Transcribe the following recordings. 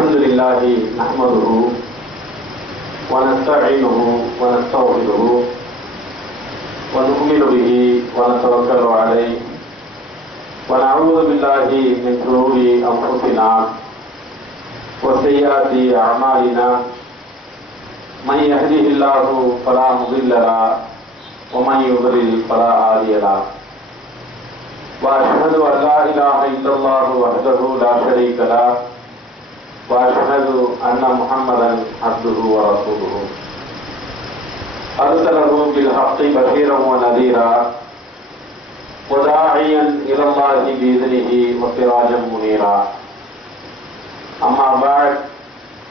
الحمد لله نحمده ونستعينه ونستغفره ونؤمن به ونتوكل عليه ونعوذ بالله من شرور أنفسنا وسيئات أعمالنا من يهده الله فلا مضل له ومن يضلل فلا هادي له وأشهد أن لا إله إلا الله وحده لا شريك له وأشهد أن محمدا عبده ورسوله أرسله بالحق بشيرا ونذيرا وداعيا إلى الله بإذنه وسراجا منيرا أما بعد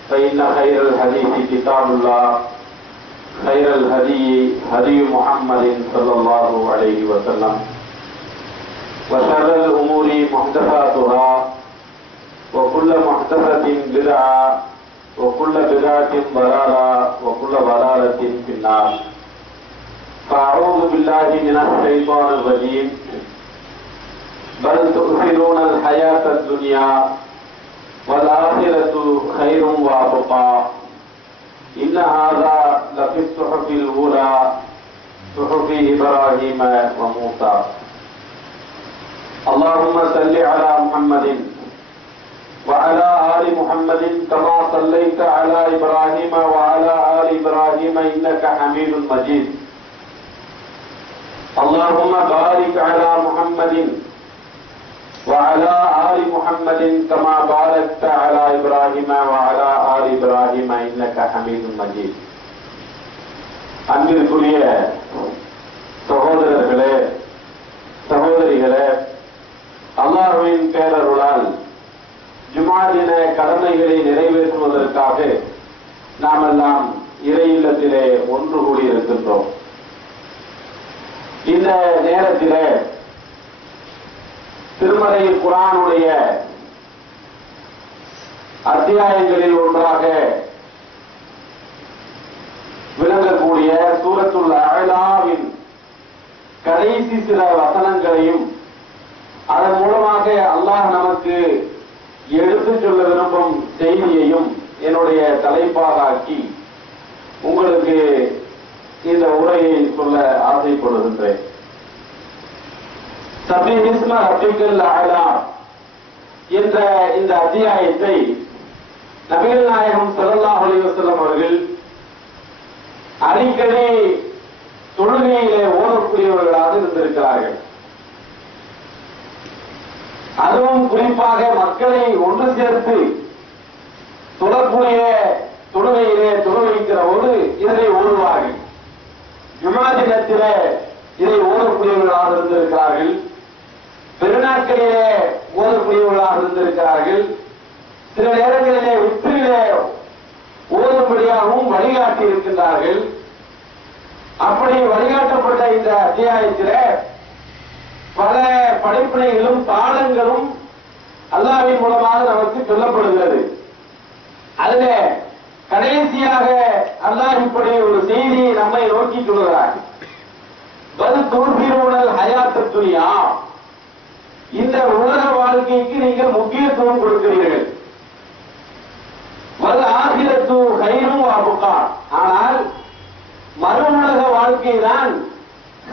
فإن خير الحديث كتاب الله خير الهدي هدي محمد صلى الله عليه وسلم وشر الأمور محدثاتها وكل محدثة بدعة وكل بدعة ضلالة وكل ضلالة في النار فأعوذ بالله من الشيطان الرجيم بل تؤثرون الحياة الدنيا والآخرة خير وأبقى إن هذا لفي الصحف الأولى صحف إبراهيم وموسى اللهم صل على محمد وعلى آل محمد كما صليت على إبراهيم وعلى آل إبراهيم إنك حميد مجيد اللهم بارك على محمد وعلى آل محمد كما باركت على إبراهيم وعلى آل إبراهيم إنك حميد مجيد அன்பிற்குரிய சகோதரர்களே சகோதரிகளே, அல்லாஹ்வின் பேரருளால் ஜுமா தின கடமைகளை நிறைவேற்றுவதற்காக நாமெல்லாம் இறை இல்லத்திலே ஒன்று கூடியிருக்கின்றோம். இந்த நேரத்திலே திருமறை குர்ஆனுடைய அத்தியாயங்களில் ஒன்றாக விளங்கக்கூடிய சூரத்துல் அஅலாவின் கடைசி சில வசனங்களையும் அதன் மூலமாக அல்லாஹ் நமக்கு எடுத்துச் சொல்ல விரும்பும் செய்தியையும் என்னுடைய தலைப்பாக ஆக்கி உங்களுக்கு இந்த உரையை சொல்ல ஆசைப்படுகின்றேன். சபீஹிஸ்ம ரப்பிக்கல் அஅலா என்ற இந்த அத்தியாயத்தை நபிகள் நாயகம் ஸல்லல்லாஹு அலைஹி வஸல்லம் அவர்கள் அடிக்கடி தொழுகையிலே ஓதக்கூடியவர்களாக இருந்திருக்கிறார்கள். அதுவும் குறிப்பாக மக்களை ஒன்று சேர்த்து தொழக்கூடிய தொழுகையிலே தொழ வைக்கிற போது இதனை ஓதுவார்கள். ஜுமா தினத்திலே இதை ஓதக்கூடியவர்களாக இருந்திருக்கிறார்கள். பெருநாட்களிலே ஓதக்கூடியவர்களாக இருந்திருக்கிறார்கள். சில நேரங்களிலே விற்றிலே ஓதும்படியாகவும் வழிகாட்டி இருக்கின்றார்கள். அப்படி வழிகாட்டப்பட்ட இந்த அத்தியாயத்திலே பல படிப்பினைகளும் பாடங்களும் அல்லாஹ்வின் மூலமாக நமக்கு சொல்லப்படுகிறது. அதுல கடைசியாக அல்லாஹ் இப்படி ஒரு செய்தி நம்மை நோக்கி சொல்கிறார். பல் துர்பிரூனல் ஹயாத்தத் துன்யா, இந்த உலக வாழ்க்கைக்கு நீங்கள் முக்கியத்துவம் கொடுக்கிறீர்கள். வல் ஆகிரத்து கைரும் அபுகா, ஆனால் மறு உலக வாழ்க்கை தான்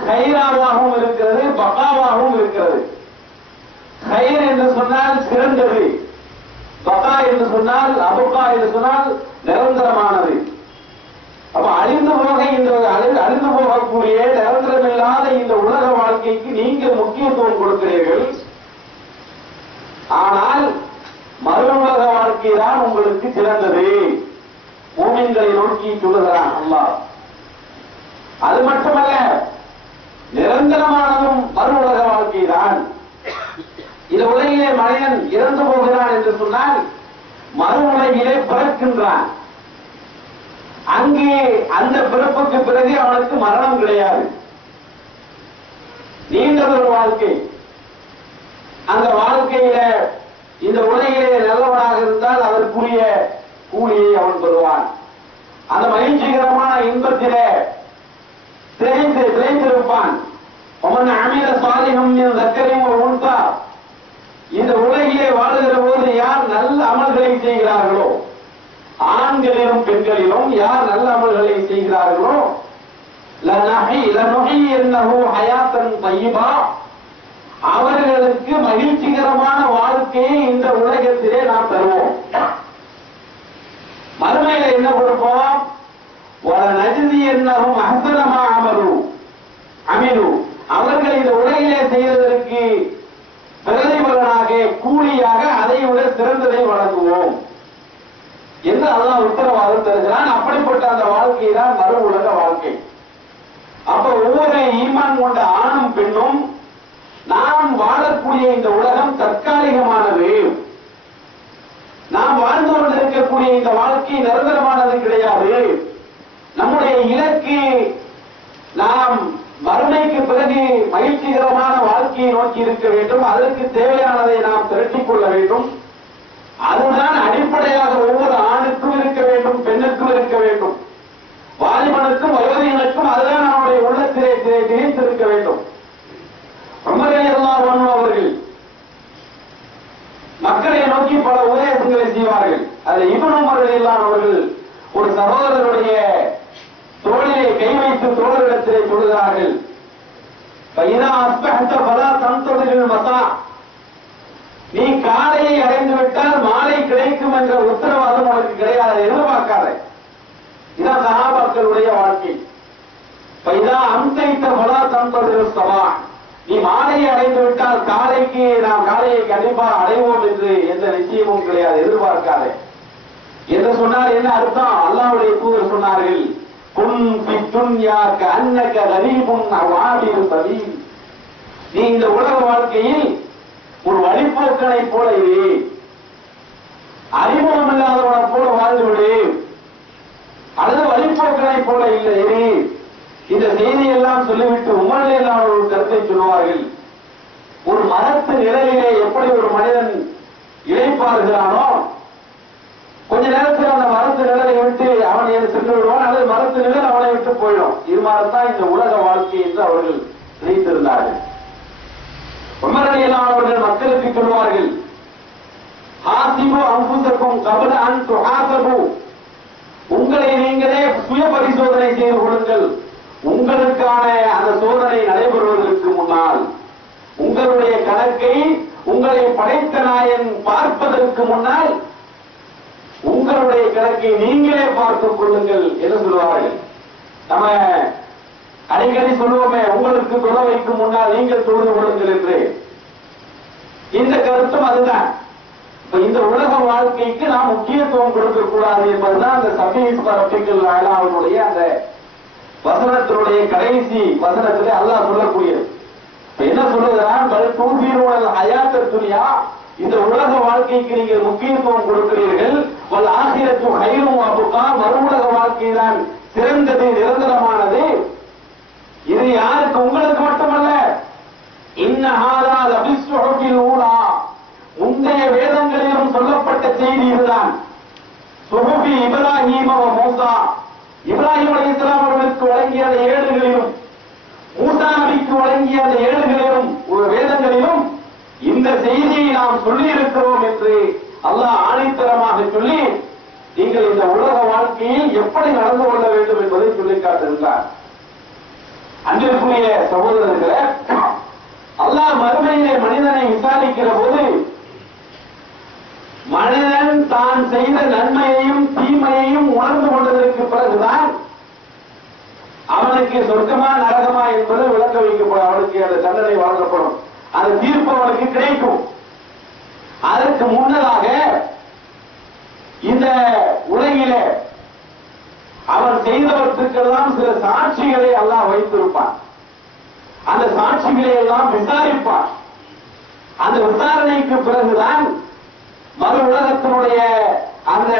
கைராவாகவும் இருக்கிறது, பகாவாகவும் இருக்கிறது. கைர் என்று சொன்னால் சிறந்தது, பகா என்று சொன்னால் அபுகா என்று சொன்னால் நிரந்தரமானது. அப்ப அழிந்து போகக்கூடிய நிரந்தரமில்லாத இந்த உலக வாழ்க்கைக்கு நீங்கள் முக்கியத்துவம் கொடுக்கிறீர்கள். ஆனால் மறு உலக வாழ்க்கை தான் உங்களுக்கு சிறந்தது. மூமின்களை நோக்கி சொல்லுகிறான் அல்லாஹ். அது மட்டுமல்ல, நிரந்தரமானதும் மறு உலக வாழ்க்கை தான். இந்த உலகிலே மனிதன் இறந்து போகிறான் என்று சொன்னால் மறு உலகிலே பிறக்கின்றான். அங்கே அந்த பிறப்புக்கு பிறகு அவனுக்கு மரணம் கிடையாது. நீண்டதொரு வாழ்க்கை. அந்த வாழ்க்கையில இந்த உலகிலே நல்லவனாக இருந்தால் அதற்குரிய கூலியை அவன் பெறுவான். அந்த மகிழ்ச்சிகரமான இன்பத்திலே திளைத்திருப்பான். அவன் அமில சாலிகம் ذكر وانثى, இந்த உலகிலே வாழுகிற போது யார் நல்ல அமல்களை அமல்களை செய்கிறார்களோ, ஆண்களிலும் பெண்களிலும் யார் நல்ல அமல்களை செய்கிறார்களோ, லனுஹியன்னஹு ஹயாத்தன் தய்யிபா, அவர்களுக்கு மகிழ்ச்சிகரமான வாழ்க்கையை இந்த உலகத்திலே நாம் தருவோம். மறுமையில என்ன கொடுப்போம்? வலனஜ்ஸியன்னஹும் அஹ்ஸன மா அமிலு, அவர்கள் இந்த உலகிலே செய்ததற்கு பிரதிபலனாக கூலியாக அதை விட சிறந்ததை வழங்குவோம் என்று அல்லாஹ் உத்தரவாதம் தருகிறான். அப்படிப்பட்ட அந்த வாழ்க்கை தான் மறு உலக வாழ்க்கை. அப்ப ஒவ்வொரு ஈமான் கொண்ட ஆணும் பெண்ணும் நாம் வாழக்கூடிய இந்த உலகம் தற்காலிகமானது, நாம் வாழ்ந்து கொண்டிருக்கக்கூடிய இந்த வாழ்க்கை நிரந்தரமானது கிடையாது. நம்முடைய இலக்கு நாம் மறுமைக்கு பிறகு மகிழ்ச்சிகரமான வாழ்க்கையை நோக்கி இருக்க வேண்டும். அதற்கு தேவையானதை நாம் திரட்டிக் கொள்ள வேண்டும். அதுதான் அடிப்படையாக ஒவ்வொரு ஆணுக்கும் இருக்க வேண்டும், பெண்ணுக்கும் இருக்க வேண்டும், வாலிபனுக்கும் வயோதிகனுக்கும் அதுதான் நம்முடைய உள்ளத்திலே திணித்திருக்க வேண்டும். உமர் ரலியல்லாஹு அன்ஹு அவர்கள் மக்களை நோக்கி பல உபதேசங்களை செய்வார்கள். அதில் இப்னு உமர் ரலியல்லாஹு அவர்கள் ஒரு சகோதரருடைய தோளிலே கை வைத்து தோழரிடத்திலே சொல்கிறார்கள், பைனா அஸ்பஹத ஃபலா தன்ததில் மஸா, நீ காலையை அடைந்து விட்டால் மாலை கிடைக்கும் என்ற உத்தரவாதம் உனக்கு கிடையாது, எதிர்பார்க்காத. இதான் சஹாபாக்களுடைய வாழ்க்கை. பைனா அம்தைத ஃபலா தன்ததில் ஸபா, நீ மாலையை அடைந்து விட்டால் காலைக்கு நாம் காலையை கண்டிப்பாக அடைவோம் என்று எந்த நிச்சயமும் கிடையாது, எதிர்பார்க்காத என்று சொன்னால் என்ன அர்த்தம்? அல்லாஹ்வுடைய தூதர் சொன்னார்கள், குன் ஃபி துன்யா கஅன்னக கரீபுன் அவ் ஆபிரு சபீல், நீ இந்த உலக வாழ்க்கையில் ஒரு வழிபோக்கனை போல இரு, அறிமுகம் இல்லாதவனை போல வாழ்ந்துவிடு, அல்லது வழிபோக்கனை போல இல்லை இரு. இந்த செய்தியெல்லாம் சொல்லிவிட்டு உமர் எல்லாம் ஒரு கருத்தை சொல்லுவார்கள். ஒரு மரத்து நிழலிலே எப்படி ஒரு மனிதன் இழைப்பாருகிறானோ, கொஞ்ச நேரத்தில் அந்த மரத்து நிழலை விட்டு அவன் சென்று விடுவான், அல்லது மரத்து நிழல் அவனை விட்டு போயிடும். இது மாதிரிதான் இந்த உலக வாழ்க்கை என்று அவர்கள் நினைத்திருந்தார்கள். உமர் ரலியல்லாஹு அவர்கள் மக்களுக்கு சொல்வார்கள், ஹாசிபு அன்ஃபுஸக்கும் கப்ல அன் துஹாசபு, உங்களை நீங்களே சுய பரிசோதனை செய்து கொள்ளுங்கள். உங்களுக்கான அந்த சோதனை நடைபெறுவதற்கு முன்னால், உங்களுடைய கணக்கை உங்களை படைத்த நாயன் பார்ப்பதற்கு முன்னால் உங்களுடைய கணக்கை நீங்களே பார்த்துக் கொள்ளுங்கள் என்று சொல்லுவார்கள். நம்ம அடிக்கடி சொல்லுவோமே, உங்களுக்கு தொழ வைக்கும் முன்னால் நீங்கள் தொழுது கொள்ளுங்கள் என்று. இந்த கருத்தும் அதுதான். இந்த உலக வாழ்க்கைக்கு நாம் முக்கியத்துவம் கொடுக்க கூடாது என்பதுதான் அந்த சபீஸ் பரப்பிகள் அவர்களுடைய அந்த வசனத்தினுடைய கடைசி வசனத்திலே அல்லாஹ் சொல்லக்கூடியது. என்ன சொல்லுகிறான்? பல் தூபீருனல் ஹயாத்த துன்யா, இந்த உலக வாழ்க்கைக்கு நீங்கள் முக்கியத்துவம் கொடுக்கிறீர்கள். வல் ஆகிரத்து ஹைரும் அபுகா, மறு உலக வாழ்க்கை தான் சிறந்தது, நிரந்தரமானது. இது யாருக்கு? உங்களுக்கு மட்டுமல்ல. இன்னஹாதா லபிஸ்ஸுஹுபில் ஊலா, முந்தைய வேதங்களிலும் சொல்லப்பட்ட செய்தி இதுதான். சுஹுபி இப்ராஹீம வ மூஸா, இப்ராஹிம் அலைஹிஸ்ஸலாம் அவர்களுக்கு வழங்கிய அந்த ஏடுகளிலும், மூஸா நபிக்கு வழங்கிய அந்த ஏடுகளிலும் வேதங்களிலும் இந்த செய்தியை நாம் சொல்லி இருக்கிறோம் என்று அல்லாஹ் ஆணைத்தரமாக சொல்லி, நீங்கள் இந்த உலக வாழ்க்கையில் எப்படி நடந்து கொள்ள வேண்டும் என்பதை சொல்லிக் காட்டுகின்றார். அன்பிற்குரிய சகோதரர்களே, அல்லாஹ் மறுமையிலே மனிதனை விசாரிக்கிற போது மனிதன் தான் செய்த நன்மையையும் தீமையையும் உணர்ந்து கொண்டதற்கு பிறகுதான் அவனுக்கு சொர்க்கமா நரகமா என்பது விளக்க வைக்கப்படும். அவனுக்கு அந்த தண்டனை வழங்கப்படும், அந்த தீர்ப்பு அவனுக்கு கிடைக்கும். அதற்கு முன்னதாக இந்த உலகிலே அவன் செய்தவற்றுக்கெல்லாம் சில சாட்சிகளை அல்லாஹ் வைத்திருப்பான். அந்த சாட்சிகளை எல்லாம் விசாரிப்பான். அந்த விசாரணைக்கு பிறகுதான் மறு உலகத்தினுடைய அந்த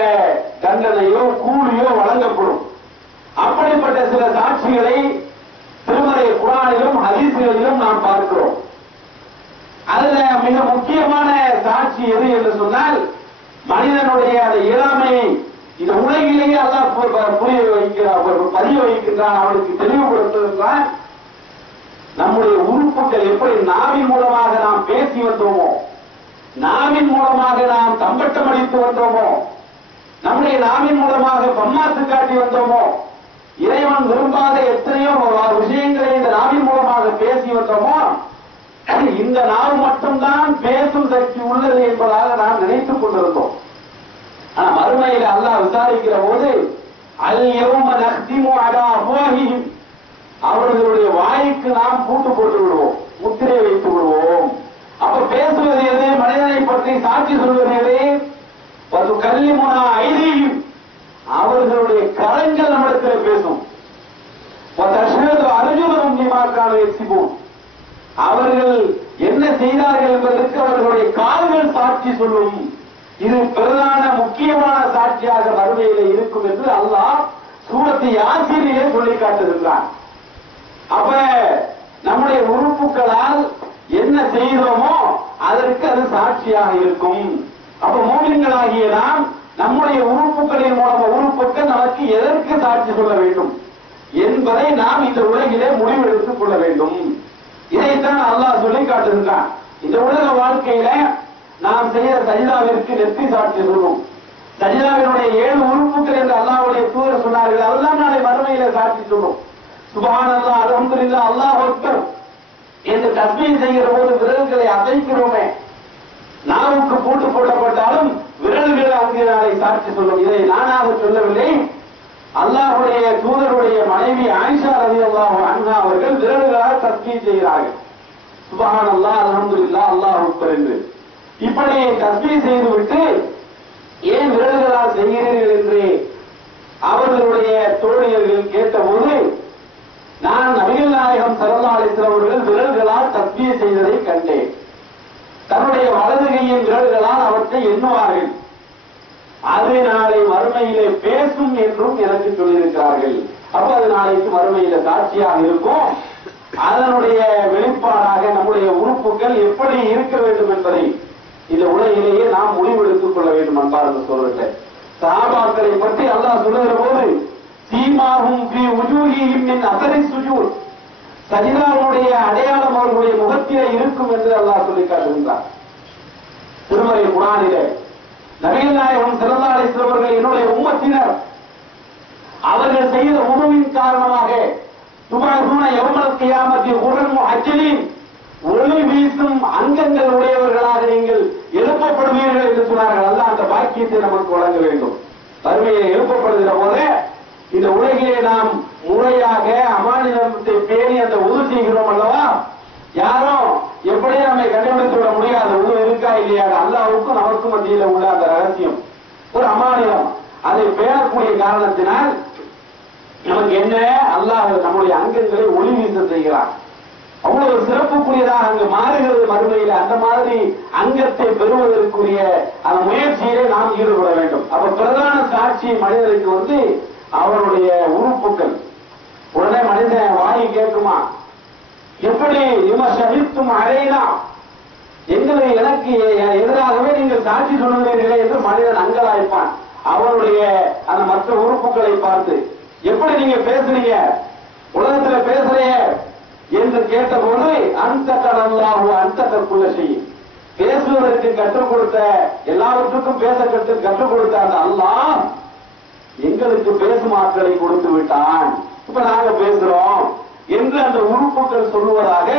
தண்டனையோ கூலியோ வழங்கப்படும். அப்படிப்பட்ட சில சாட்சிகளை திருமறை குர்ஆனிலும் ஹதீஸ்களிலும் நாம் பார்க்கிறோம். அதுல மிக முக்கியமான சாட்சி எது என்று சொன்னால், மனிதனுடைய அந்த இயலாமையை இந்த உலகிலேயே அல்லாஹ் புரிய வைக்கிறார், பதிய வைக்கின்றான், அவனுக்கு தெளிவுபடுத்துகின்றான். நம்முடைய உறுப்புகள் எப்படி நாவின் மூலமாக நாம் பேசி வந்தோமோ, நாவின் மூலமாக நாம் தம்பட்டம் அடித்து வைத்து வந்தோமோ, நம்முடைய நாவின் மூலமாக பம்மாத்து காட்டி வந்தோமோ, இறைவன் விரும்பாத எத்தனையோ விஷயங்களை இந்த நாவின் மூலமாக பேசி வந்தோமோ, இந்த நாவு மட்டும்தான் பேசும் சக்தி உள்ளது என்பதாக நாம் நினைத்துக் கொண்டிருந்தோம். ஆனா மறுமையில அல்லாஹ் விசாரிக்கிற போது அல்-யௌம நக்திமு அலா அஃவாஹிஹிம், அவர்களுடைய வாய்க்கு நாம் பூட்டு போட்டு விடுவோம், முத்திரை வைத்து விடுவோம். அப்ப பேசுவது எது? மனிதனை பற்றி சாட்சி சொல்வது எது? கல்லிமுனா ஐதீஹிம், அவர்களுடைய கரங்கள் நம்மிடத்தில் பேசும். அர்ஜுனரும் நிமாக்கான எக்ஸிபோன், அவர்கள் என்ன செய்தார்கள் என்பதற்கு அவர்களுடைய கால்கள் சாட்சி சொல்லும். இது பிரதான முக்கியமான சாட்சியாக மறுமையிலே இருக்கும் என்று அல்லாஹ் சூரத்து யாசீனிலே சொல்லி காட்டுகின்றான். அப்ப நம்முடைய உறுப்புகளால் என்ன செய்கிறோமோ அதற்கு அது சாட்சியாக இருக்கும். அப்ப மூமின்களாகிய நாம் நம்முடைய உறுப்புகளின் மூலமாக உறுப்புகள் நமக்கு எதற்கு சாட்சி சொல்ல வேண்டும் என்பதை நாம் இந்த உலகிலே முடிவெடுத்துக் கொள்ள வேண்டும். இதைத்தான் அல்லாஹ் சொல்லி காட்டுகின்றான். இந்த உலக வாழ்க்கையில நாம் செய்த சஜிதாவிற்கு நெற்றி சாட்சி சொல்லும். சஜிதாவினுடைய 7 உறுப்புகள் என்று அல்லாஹ்வுடைய தூதர் சொன்னார்கள். அதெல்லாம் நாளை மறுமையில சாட்சி சொல்லும். சுப்ஹானல்லாஹ், அல்ஹம்துலில்லாஹ், அல்லாஹு அக்பர் என்று தஸ்பீஹ் செய்கிற போது விரல்களை அசைக்கிறோமே, நாவுக்கு பூட்டு போடப்பட்டாலும் விரல்கள் அங்கே நாளை சாட்சி சொல்லும். இதை நானாக சொல்லவில்லை, அல்லாஹ்வுடைய தூதருடைய மனைவி ஆயிஷா ரலியல்லாஹு அன்ஹா அவர்கள் விரல்களால் தஸ்பீஹ் செய்கிறார்கள். சுப்ஹானல்லாஹ், அல்ஹம்துலில்லாஹ், அல்லாஹு அக்பர் என்று. இப்படி தஸ்பீஹ் செய்துவிட்டு ஏன் விரல்களால் செய்கிறீர்கள் என்று அவர்களுடைய தோழியர்கள் கேட்டபோது, நான் நபிகள் நாயகம் ஸல்லல்லாஹு அலைஹி வஸல்லம் அவர்கள் விரல்களால் தஸ்பீஹ் செய்ததை கண்டேன். தன்னுடைய வலது கையின் விரல்களால் அவற்றை எண்ணுவார்கள். அது நாளை மறுமையிலே பேசும் என்றும் எனக்கு சொல்லியிருக்கிறார்கள். அப்ப அது நாளைக்கு மறுமையில சாட்சியாக இருக்கும். அதனுடைய வெளிப்பாடாக நம்முடைய உறுப்புகள் எப்படி இருக்க வேண்டும் என்பதை இந்த உலகிலேயே நாம் முடிவெடுத்துக் கொள்ள வேண்டும். அன்பார்ந்த சோழர்களே, சஹாபாக்களை பற்றி அல்லாஹ் சொல்லுகிற போது சீமாஹும் ஃபீ வுஜூஹிஹிம் மின் அஸரி ஸுஜூத், சஜிதாவுடைய அடையாளம் அவர்களுடைய முகத்திலே இருக்கும் என்று அல்லாஹ் சொல்லி காட்டுகின்றார். திருமறை குர்ஆனிலே நபிகள் நாயகம் ஸல்லல்லாஹு அலைஹி வஸல்லம் அவர்கள் என்னுடைய உம்மத்தினர் அவர்கள் செய்த உணவின் காரணமாக துபஅஸூன யௌமல் கியாமத்தி குர்ரன் முஹஜ்ஜலீன், ஒளி வீசும் அங்கங்கள் உடையவர்களாக நீங்கள் எழுப்பப்படுவீர்கள் என்று சொன்னார்கள். அல்லாஹ் அந்த பாக்கியத்தை நமக்கு வழங்க வேண்டும். வறுமையை எழுப்பப்படுகிற போது இந்த உலகிலே நாம் முறையாக அமானிதத்தை பேணி அந்த உது செய்கிறோம் அல்லவா, யாரும் எப்படி நம்மை கண்டுபிடித்து விட முடியாது. உது இருக்கா இல்லையா, அல்லாஹ்வுக்கும் நமக்கும் மத்தியில் உள்ள அந்த ரகசியம் ஒரு அமானிதம். அதை பேணக்கூடிய காரணத்தினால் நமக்கு என்ன, அல்லாஹ் நம்முடைய அங்கங்களை ஒளி வீச செய்கிறார். அவ்வளவு சிறப்புக்குரியதாக அங்கு மாறுகிறது மறுமையில. அந்த மாதிரி அங்கத்தை பெறுவதற்குரிய அந்த முயற்சியிலே நாம் ஈடுபட வேண்டும். அப்ப பிரதான சாட்சி மனிதனுக்கு அவருடைய உறுப்புகள். உடனே மனிதன் வாய் கேட்குமா, எப்படி விமர்சனித்தும் அறையினா எங்களை எனக்கு எதிராகவே நீங்கள் சாட்சி சொல்லுகிறீர்களே என்று மனிதன் அங்கலாய்ப்பான். அவருடைய அந்த மற்ற உறுப்புகளை பார்த்து, எப்படி நீங்க பேசுறீங்க, உலகத்துல பேசுறீங்க என்று கேட்டபோது அந்த கடல்லாஹு அந்த கற்குள்ள செய்யும், பேசுவதற்கு கற்றுக் கொடுத்த எல்லாவற்றுக்கும் பேச கற்றுக் கொடுத்த அந்த அல்லாஹ் எங்களுக்கு பேசும் ஆட்களை கொடுத்து விட்டான். இப்ப நாங்க பேசுறோம் என்று அந்த உறுப்புகள் சொல்லுவதாக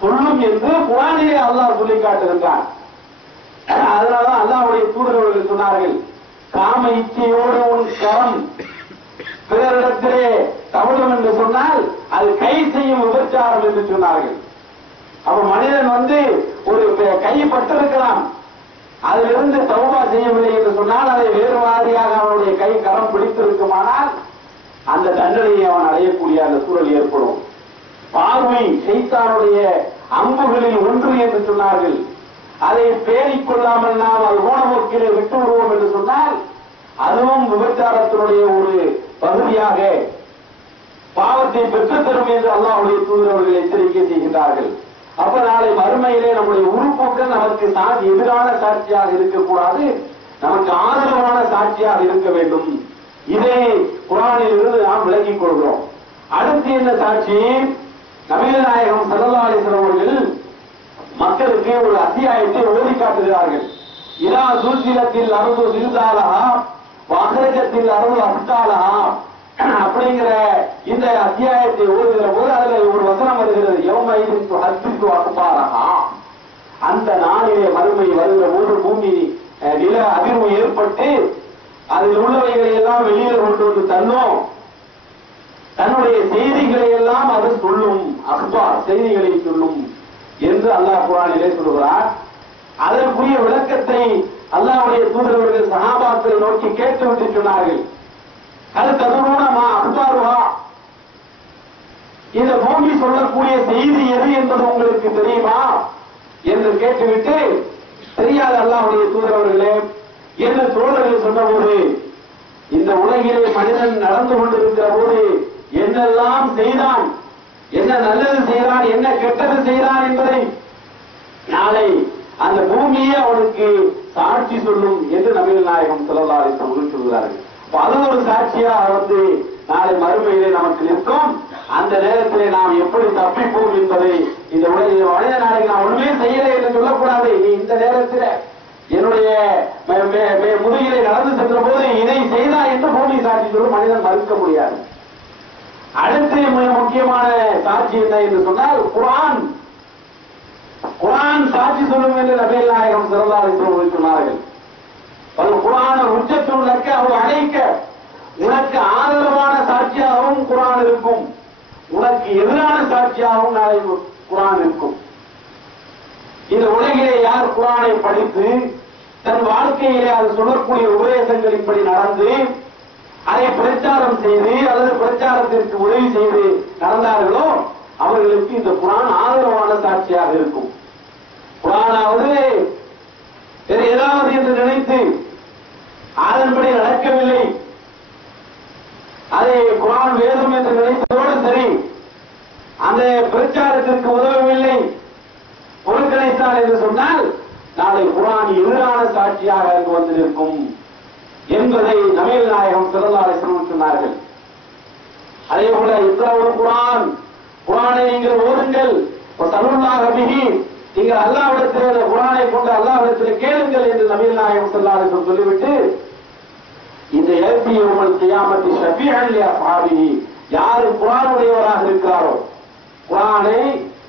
சொல்லும் என்று குர்ஆனிலே அல்லாஹ் சொல்லி காட்டுகின்றான். அதனாலதான் அல்லாஹ்வுடைய தூதர்கள் சொன்னார்கள், காம இச்சையோடு உன் கரம் பிறரிடத்திலே தவறும் என்று சொன்னால் அது கை செய்யும் விபச்சாரம் என்று சொன்னார்கள். அப்ப மனிதன் ஒரு கை பட்டிருக்கலாம், அதிலிருந்து தௌபா செய்யவில்லை என்று சொன்னால் அதை வேறு மாதிரியாக அவனுடைய கை கரம் பிடித்திருக்குமானால் அந்த தண்டனையை அவன் அடையக்கூடிய அந்த சூழல் ஏற்படும். பார்வை ஷைத்தானுடைய அம்புகளில் ஒன்று என்று சொன்னார்கள். அதை பேணிக் கொள்ளாமல் நாம் அது ஊனமோக்கிலே விட்டு விடுவோம் என்று சொன்னால் அதுவும் விபச்சாரத்தினுடைய ஒரு பகுதியாக பாவத்தை பெற்றுத்தரும் என்று அல்லாஹ்வுடைய தூதர்கள் எச்சரிக்கை செய்கின்றார்கள். அப்ப நாளை மறுமையிலே நம்முடைய உறுப்புகள் நமக்கு எதிரான சாட்சியாக இருக்கக்கூடாது, நமக்கு ஆதரவான சாட்சியாக இருக்க வேண்டும். இதை குர்ஆனில் இருந்து நாம் விளங்கிக் கொள்கிறோம். அடுத்து என்ன சாட்சி, நபிகள் நாயகம் ஸல்லல்லாஹு அலைஹி வஸல்லம் அவர்கள் மக்களுக்கு ஒரு அத்தியாயத்தை ஓதி காட்டுகிறார்கள். இதா சூழ்நிலத்தில் அருது சிறுதாலகா வாகரகத்தில் அருது அஸ்தாலகா அப்படிங்கிற இந்த அத்தியாயத்தை ஓதுகிற போது அதுல ஒரு வசனம் வருகிறது. யௌமைதின் ஹஸ்பித்து அக்பாரஹா, அந்த நாளிலே மறுமை வருகிற போது பூமி நில அதிர்வு ஏற்பட்டு அதில் உள்ளவைகளை எல்லாம் வெளியில கொண்டு வந்து தள்ளும். தன்னுடைய செய்திகளை எல்லாம் அது சொல்லும். அக்பார் செய்திகளை சொல்லும் என்று அல்லாஹ் குர்ஆனிலே சொல்கிறார். அதற்குரிய விளக்கத்தை அல்லாஹ்வுடைய தூதரவர்கள் சஹாபாக்களை நோக்கி கேட்டுவிட்டு சொன்னார்கள். அது ததுரூனமா அக்பாருஹா, இந்த பூமி சொல்லக்கூடிய செய்தி எது என்பது உங்களுக்கு தெரியுமா என்று கேட்டுவிட்டு, தெரியாத அல்லாஹ்வுடைய தூதரவர்களே என்று தோழர்கள் சொன்னபோது, இந்த உலகிலே மனிதன் நடந்து கொண்டிருக்கிற போது என்னெல்லாம் செய்தான், என்ன நல்லது செய்தான், என்ன கெட்டது செய்தான் என்பதை நாளை அந்த பூமியே அவனுக்கு சாட்சி சொல்லும் என்று நபிகள் நாயகம் ஸல்லல்லாஹு அலைஹி வஸல்லம் சொல்கிறார்கள். அது ஒரு சாட்சியாக வந்து நாளை மறுமையிலே நமக்கு நிற்கும். அந்த நேரத்திலே நாம் எப்படி தப்பிப்போம் என்பதை இந்த உலகில் மனித நாளைக்கு நான் ஒண்ணுமே செய்யலை என்று சொல்லக்கூடாது. நீ இந்த நேரத்தில் என்னுடைய முதுகிலே நடந்து சென்ற போது இதை செய்தா என்று பூமி சாட்சி சொல்லும். மனிதன் மறுக்க முடியாது. அடுத்து மிக முக்கியமான சாட்சி என்ன என்று சொன்னால் குர்ஆன். குர்ஆன் சாட்சி சொல்லும் என்று நபிகள் நாயகம் ஸல்லல்லாஹு அலைஹி வஸல்லம் சொன்னார்கள். குர்ஆன் ஹுஜ்ஜத்துல் லக்க அவ் அலைக்க, உனக்கு ஆதரவான சாட்சியாகவும் குர்ஆன் இருக்கும், உனக்கு எதிரான சாட்சியாகவும் நாளை குர்ஆன் இருக்கும். இந்த உலகிலே யார் குர்ஆனை படித்து தன் வாழ்க்கையிலே அது சொல்லக்கூடிய உபதேசங்களின்படி நடந்து அதை பிரச்சாரம் செய்து அல்லது பிரச்சாரத்திற்கு உதவி செய்து நடந்தார்களோ அவர்களுக்கு இந்த குர்ஆன் ஆதரவான சாட்சியாக இருக்கும். குர்ஆனாவது வேறு ஏதாவது என்று நினைத்து அதன்படி நடக்கவில்லை, அதை குர்ஆன் வேதம் என்று நினைத்ததோடு சரி, அந்த பிரச்சாரத்திற்கு உதவவில்லை, புறக்கணித்தார் என்று சொன்னால் நாளை குர்ஆன் எதிரான சாட்சியாக அங்கு வந்து நிற்கும் என்பதை நபிகள் நாயகம் ஸல்லல்லாஹு அலைஹி வஸல்லம் சொன்னார்கள். அதே போல இக்ராவுல் குர்ஆன், குர்ஆனை நீங்கள் ஓதுங்கள், ஸல்லல்லாஹு பிஹி, நீங்கள் அல்லாஹ்விடத்திலே அந்த குர்ஆனை கொண்டு அல்லாஹ்விடத்திலே கேளுங்கள் என்று நபிகள் நாயகம் ஸல்லல்லாஹு அலைஹி வஸல்லம் சொல்லிவிட்டு, இந்த யஅதி யௌமல் கியாமத்தி ஷஃபீஅன் லி அஸ்ஹாபிஹி, யார் குர்ஆனுடையவராக இருக்கிறாரோ, குர்ஆனை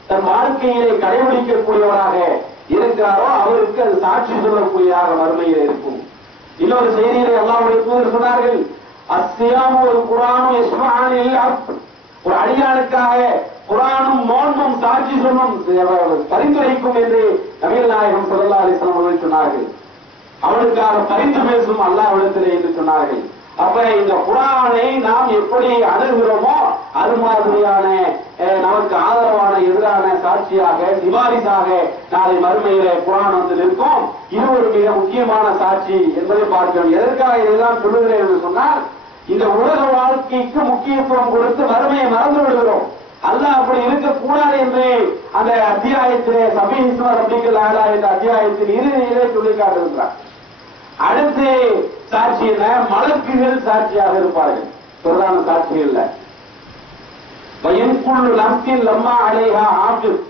தன் வாழ்க்கையிலே கடைபிடிக்கக்கூடியவராக இருக்கிறாரோ அவருக்கு அது சாட்சி சொல்லக்கூடியதாக மறுமையில் இருக்கும். இன்னொரு செய்தியிலே அல்லாஹ்வுடைய தூதர் சொன்னார்கள், அஸ்ஸியாமு வல் குர்ஆனு யஸ்மஆனி லில் அப்த், ஒரு அடியானுக்காக குர்ஆனும் நோன்பும் சாட்சி சொல்லும், பரிந்துரைக்கும் என்று நபிகள் நாயகம் ஸல்லல்லாஹு அலைஹி வஸல்லம் அவர்கள் சொன்னார்கள். அவனுக்காக பரிந்து பேசும் அல்லாஹ்விடத்திலே என்று சொன்னார்கள். அப்ப இந்த குர்ஆனை நாம் எப்படி அணுகிறோமோ அது மாதிரியான நமக்கு ஆதரவான எதிரான சாட்சியாக சிபாரிசாக நாளை மறுமையிலே குர்ஆன் வந்து நிற்கும். இது ஒரு மிக முக்கியமான சாட்சி என்பதை பார்க்கிறோம். எதற்காக இதெல்லாம் சொல்லுகிறேன் என்று சொன்னால், இந்த உலக வாழ்க்கைக்கு முக்கியத்துவம் கொடுத்து மறுமையை மறந்து விடுகிறோம். அல்லாஹ் அப்படி இருக்கக்கூடாது என்று அந்த அத்தியாயத்திலே சபீஹிஸ்ம ரப்பிக்கல் அலா என்ற அத்தியாயத்தின் இறுதியிலே சொல்லி காட்டுகின்றார். அடுத்து சாட்சி என்ன? மலக்குகள் சாட்சியாக இருப்பார்கள். பிரதான சாட்சிகள்ல வயன்குள்ளு நப்சின் லம்மா அலைஹா ஆஃபிஸ்,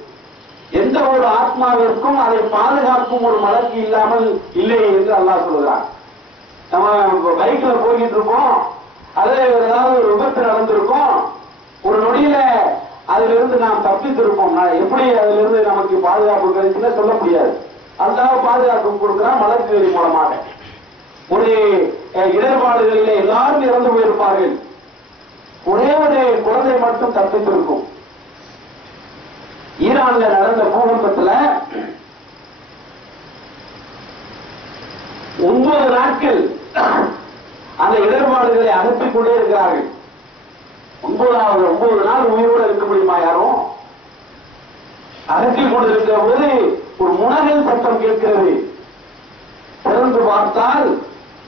எந்த ஒரு ஆத்மாவிற்கும் அதை பாதுகாக்கும் ஒரு மலக்கு இல்லாமல் இல்லை என்று அல்லாஹ் சொல்கிறார். நம்ம பைக்ல போய்கிட்டு இருக்கோம், அதுல ஏதாவது ஒரு விபத்து நடந்திருக்கும், ஒரு நொடியில அதிலிருந்து நாம் தப்பித்திருப்போம். எப்படி அதிலிருந்து நமக்கு பாதுகாப்பு கிடைச்சுன்னு சொல்ல முடியாது. அல்லாஹ் பாதுகாப்பு கொடுக்கிறான் மலக்குகளின் மூலமாக. ஒரு இடர்பாடுகளிலே எல்லாரும் இறந்து போயிருப்பார்கள், ஒரே ஒரு குழந்தை மட்டும் தப்பித்திருக்கும். ஈரான்ல நடந்த பூகம்பத்தில் 9 நாட்கள் அந்த இடர்பாடுகளை அகற்றிக் கொண்டே இருக்கிறார்கள். 9 நாள் உயிரோடு இருக்க முடியுமா யாரும்? அகற்றிக் கொண்டிருக்கிற போது ஒரு முனகல் சத்தம் கேட்கிறது. திறந்து பார்த்தால்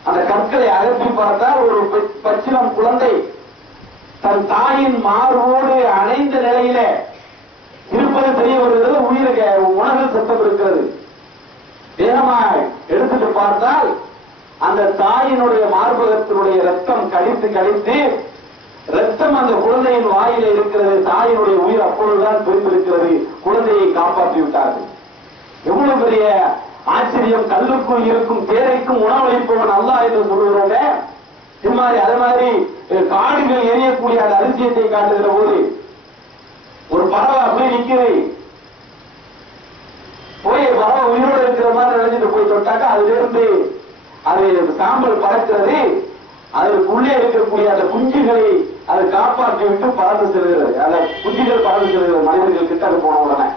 அந்த கற்களை அகற்றி பார்த்தால் ஒரு பச்சிளம் குழந்தை தன் தாயின் மார்போடு அணைந்த நிலையில இருப்பது தெரிய வருகிறது. உயிருக்கு முனகல் சத்தம் இருக்கிறது. வேகமாக எடுத்துட்டு பார்த்தால் அந்த தாயினுடைய மார்பகத்தினுடைய ரத்தம் கடித்து ரத்தம் அந்த குழந்தையின் வாயில இருக்கிறது. தாயினுடைய உயிர் அப்பொழுதுதான் பிரிந்திருக்கிறது. குழந்தையை காப்பாற்றி விட்டார்கள். எவ்வளவு பெரிய ஆச்சரியம் கல்லுக்குள் இருக்கும் தேரைக்கும் உணவளிப்பவன் அல்லாஹ் என்று சொல்லுகிறோமே, இது மாதிரி அது மாதிரி காடுகள் எரியக்கூடிய அந்த அதிசயத்தை காட்டுகிற போது ஒரு பறவை அப்படியே நிற்கிறது, போய் பறவை உயிரோடு இருக்கிற மாதிரி நினைச்சிட்டு போய் தொட்டாக்க அதுல இருந்து அது சாம்பல் பறக்கிறது, அதற்குள்ளே இருக்கக்கூடிய அந்த குஞ்சுகளை அதை காப்பாற்றி விட்டு பறந்து செல்கிறது, அந்த குஞ்சுகள் பறந்து செல்கிறது மனிதர்கள் கிட்ட போன உடனே.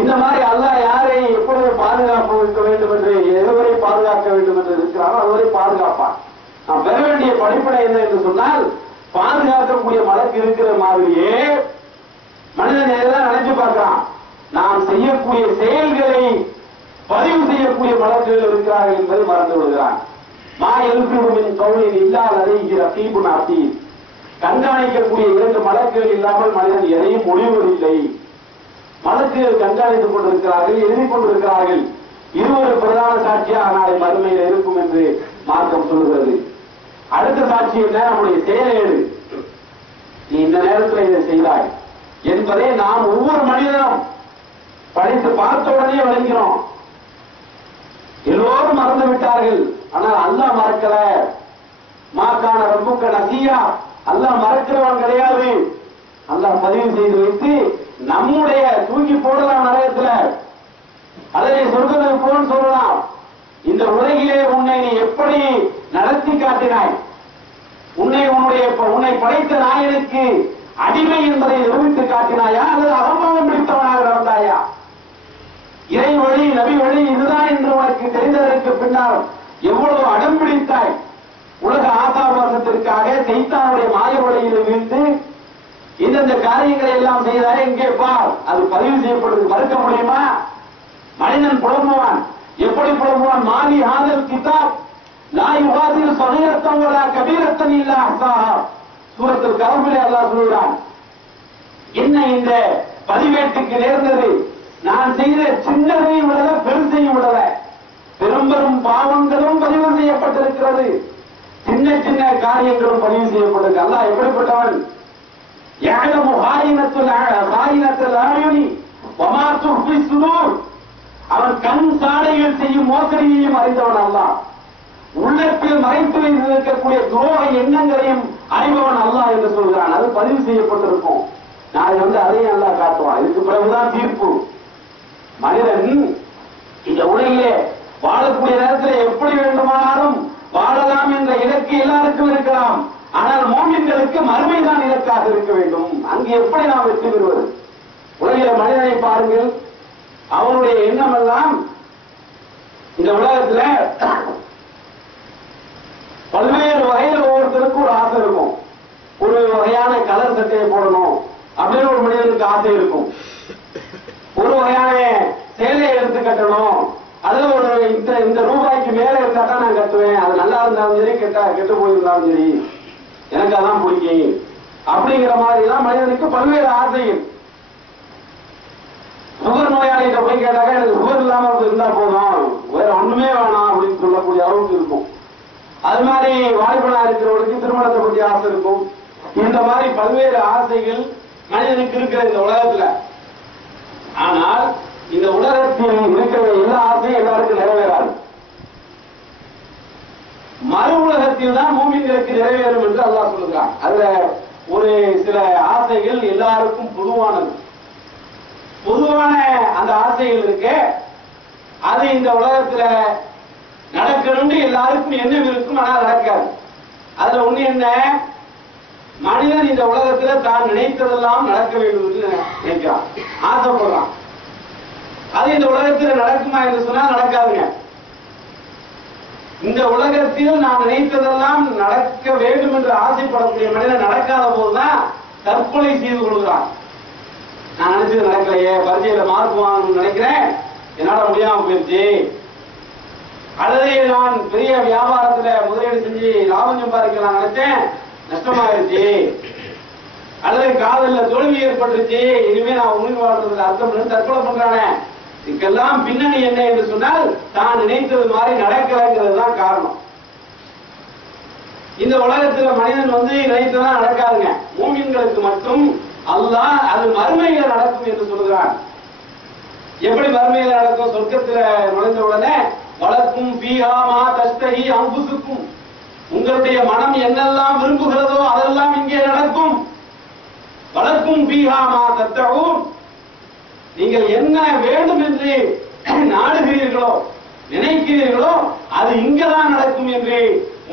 இந்த மாதிரி அல்லாஹ் யாரை எப்பொழுது பாதுகாப்பு இருக்க வேண்டும் என்று எதுவரை பாதுகாக்க வேண்டும் என்று இருக்கிறாரோ அதுவரை பாதுகாப்பான். நாம் பெற வேண்டிய படிப்படை என்ன என்று சொன்னால், பாதுகாக்கக்கூடிய மலக்கு இருக்கிற மாதிரியே மனிதன் எல்லாம் நினைச்சு பார்க்கிறான், நாம் செய்யக்கூடிய செயல்களை பதிவு செய்யக்கூடிய மலக்குகள் இருக்கிறார்கள் என்பதை மறந்து விடுகிறான். மாயல்பின் கவுனில் இல்லாத அறிகிற தீபுன் அத்தி, கண்காணிக்கக்கூடிய 2 மலக்குகள் இல்லாமல் மனிதன் எதையும் முடிவதில்லை. மலக்குகள் கண்காணித்துக் கொண்டிருக்கிறார்கள், எழுதிக் கொண்டிருக்கிறார்கள். இது ஒரு பிரதான சாட்சியாக நாளை மறுமையில் இருக்கும் என்று மார்க்கம் சொல்லுகிறது. அடுத்த சாட்சி என்ன? நம்முடைய செயலேடு. நீ இந்த நேரத்தில் இதை செய்தாய் என்பதை நாம் ஒவ்வொரு மனிதனும் படித்து பார்த்த உடனே விளங்கிறோம். எல்லோரும் மறந்து விட்டார்கள், ஆனால் அல்லாஹ் மறக்கல. மாக்கான ரப்புக்க நசியா, அல்லாஹ் மறக்கிறவன் கிடையாது. அல்லாஹ் பதிவு செய்து வைத்து நம்முடைய தூக்கி போடலாம் நரகத்துல, அதை சொர்க்கத்துக்கு போன்னு சொல்லலாம். இந்த உலகிலே உன்னை நீ எப்படி நடத்தி காட்டினாய், உன்னை படைத்த நாயனுக்கு அடிமை என்பதை நிரூபித்து காட்டினாயா, அல்லது அகம்பாவம் பிடித்தவனாக நடந்தாயா? இறை வழி நபி வழி இதுதான் என்று உனக்கு தெரிந்ததற்கு பின்னால் எவ்வளவு அடம் பிடித்தாய். உலக ஆசாபாசத்திற்காக சைத்தானுடைய மாய வழியில் வீழ்ந்து இந்த காரியங்களை எல்லாம் செய்தாரே, இங்கே பார், அது பதிவு செய்யப்படுவது மறுக்க முடியுமா? மனிதன் புலம்புவான். எப்படி புலம்புவான்? மாலி ஹாதல் கிதாப் லா யுகாதிரு ஸகீரத்தன் வலா கபீரத்தன் இல்லா அஹ்ஸாஹா. சூரத்துல் கஹ்ஃபிலே அல்லாஹ் சொல்கிறான், என்ன இந்த பதிவேட்டுக்கு நேர்ந்தது, நான் செய்த சின்னதையும் விடல பெருசையும் விடல, பெரும் பெரும் பாவங்களும் பதிவு செய்யப்பட்டிருக்கிறது, சின்ன சின்ன காரியங்களும் பதிவு செய்யப்பட்டிருக்கு. அல்லாஹ் எப்படிப்பட்டவன்? يعلم خائنة الأعين وما تخفي الصدور. அவன் கண் சாடைகள் செய்யும் மோசடியையும் அறிந்தவன் அல்லாஹ். உள்ளத்தில் மறைத்து வைத்திருக்கக்கூடிய துரோக எண்ணங்களையும் அறிபவன் அல்லாஹ் என்று சொல்கிறான். அது பதிவு செய்யப்பட்டிருக்கும். நாளை அதையும் அல்லாஹ் காட்டுவான். இதுக்கு பிறகுதான் தீர்ப்பு. மனிதன் இந்த உலகிலே வாழக்கூடிய நேரத்தில் எப்படி வேண்டுமானாலும் வாழலாம் என்ற இலக்கு எல்லாருக்கும் இருக்கலாம். ஆனால் மோமின்களுக்கு மறுமைதான் இலக்காக இருக்க வேண்டும். அங்கு எப்படி நாம் வெற்றி பெறுவது? உலகில மனிதனை பாருங்கள், அவனுடைய எண்ணம் எல்லாம் இந்த உலகத்துல பல்வேறு வகையில் ஒவ்வொருத்தருக்கும் ஒரு ஆசை இருக்கும். ஒரு வகையான கலர் சட்டையை போடணும் அப்படின்னு ஒரு மனிதனுக்கு ஆசை இருக்கும். ஒரு வகையான சேலையை எடுத்து கட்டணும், அது ஒரு இந்த ரூபாய்க்கு மேல இருந்தா தான் நான் கட்டுவேன், அது நல்லா இருந்தாலும் சரி கெட்டு போயிருந்தாலும் சரி எனக்கு அதான் பிடிக்கும் அப்படிங்கிற மாதிரி தான் மனிதனுக்கு பல்வேறு ஆசைகள். சுகர் நோயாளிகிட்ட போய் கேட்டாக்க எனக்கு சுகர் இல்லாம இருந்தா போதும், வேற ஒண்ணுமே வேணாம் அப்படின்னு சொல்லக்கூடிய அளவுக்கு இருக்கும். அது மாதிரி வாய்ப்பனா இருக்கிறவங்களுக்கு திருமணத்தை பற்றி ஆசை இருக்கும். இந்த மாதிரி பல்வேறு ஆசைகள் மனிதனுக்கு இருக்கிற இந்த உலகத்துல. ஆனால் இந்த உலகத்தில் இருக்கிற எல்லா ஆசையும் எல்லாருக்கும் நிறைவேறாது. மறு உலகத்தில் தான் மூமின்களுக்கு நிறைவேறும் என்று அல்லாஹ் சொல்லுகிறான். அதுல ஒரு சில ஆசைகள் எல்லாருக்கும் பொதுவானது. பொதுவான அந்த ஆசைகள் இருக்கு, அது இந்த உலகத்துல நடக்கணும்னு எல்லாருக்கும் எண்ணம் இருக்கும், ஆனால் நடக்காது. அதுல ஒண்ணு என்ன, மனிதன் இந்த உலகத்துல தான் நினைத்ததெல்லாம் நடக்க வேண்டும் என்று நினைக்கிறான், ஆசைப்படுறான். அது இந்த உலகத்தில் நடக்குமா என்று சொன்னால் நடக்காதுங்க. இந்த உலகத்தில் நான் நினைத்ததெல்லாம் நடக்க வேண்டும் என்று ஆசைப்படக்கூடிய மனிதன் நடக்காத போதுதான் தற்கொலை செய்து கொள்கிறான். நான் நினைச்சது நடக்கலையே, பரீட்சையில மார்க் வாங்கணும்னு நினைக்கிறேன், என்னால முடியாம போயிடுச்சு. அல்லது நான் பெரிய வியாபாரத்துல முதலீடு செஞ்சு லாபம் சம்பாதிக்கலாம் நினைச்சேன், நஷ்டமாயிருச்சு. அல்லது காதல்ல தோல்வி ஏற்பட்டுருச்சு, இனிமே நான் உயிர் வாழ்றதுல அர்த்தம் பண்ணி தற்கொலை பண்றானே. இதுக்கெல்லாம் பின்னணி என்ன என்று சொன்னால் தான் நினைத்தது மாதிரி நடக்கலைங்கிறது தான் காரணம். இந்த உலகத்துல மனிதன் நினைத்ததான் நடக்காதுங்க. மூமின்களுக்கு மட்டும் அல்லாஹ் அது மறுமையில நடக்கும் என்று சொல்கிறான். எப்படி மறுமையில நடக்கும்? சொர்க்கத்துல நுழைந்த உடனே வளர்க்கும் பீஹாமா தஸ்தஹி அன்புசுக்கும், உங்களுடைய மனம் என்னெல்லாம் விரும்புகிறதோ அதெல்லாம் இங்கே நடக்கும். வளர்க்கும் பீஹாமா தத்தவும், நீங்கள் என்ன வேண்டும் என்று நாடுகிறீர்களோ நினைக்கிறீர்களோ அது இங்கதான் நடக்கும் என்று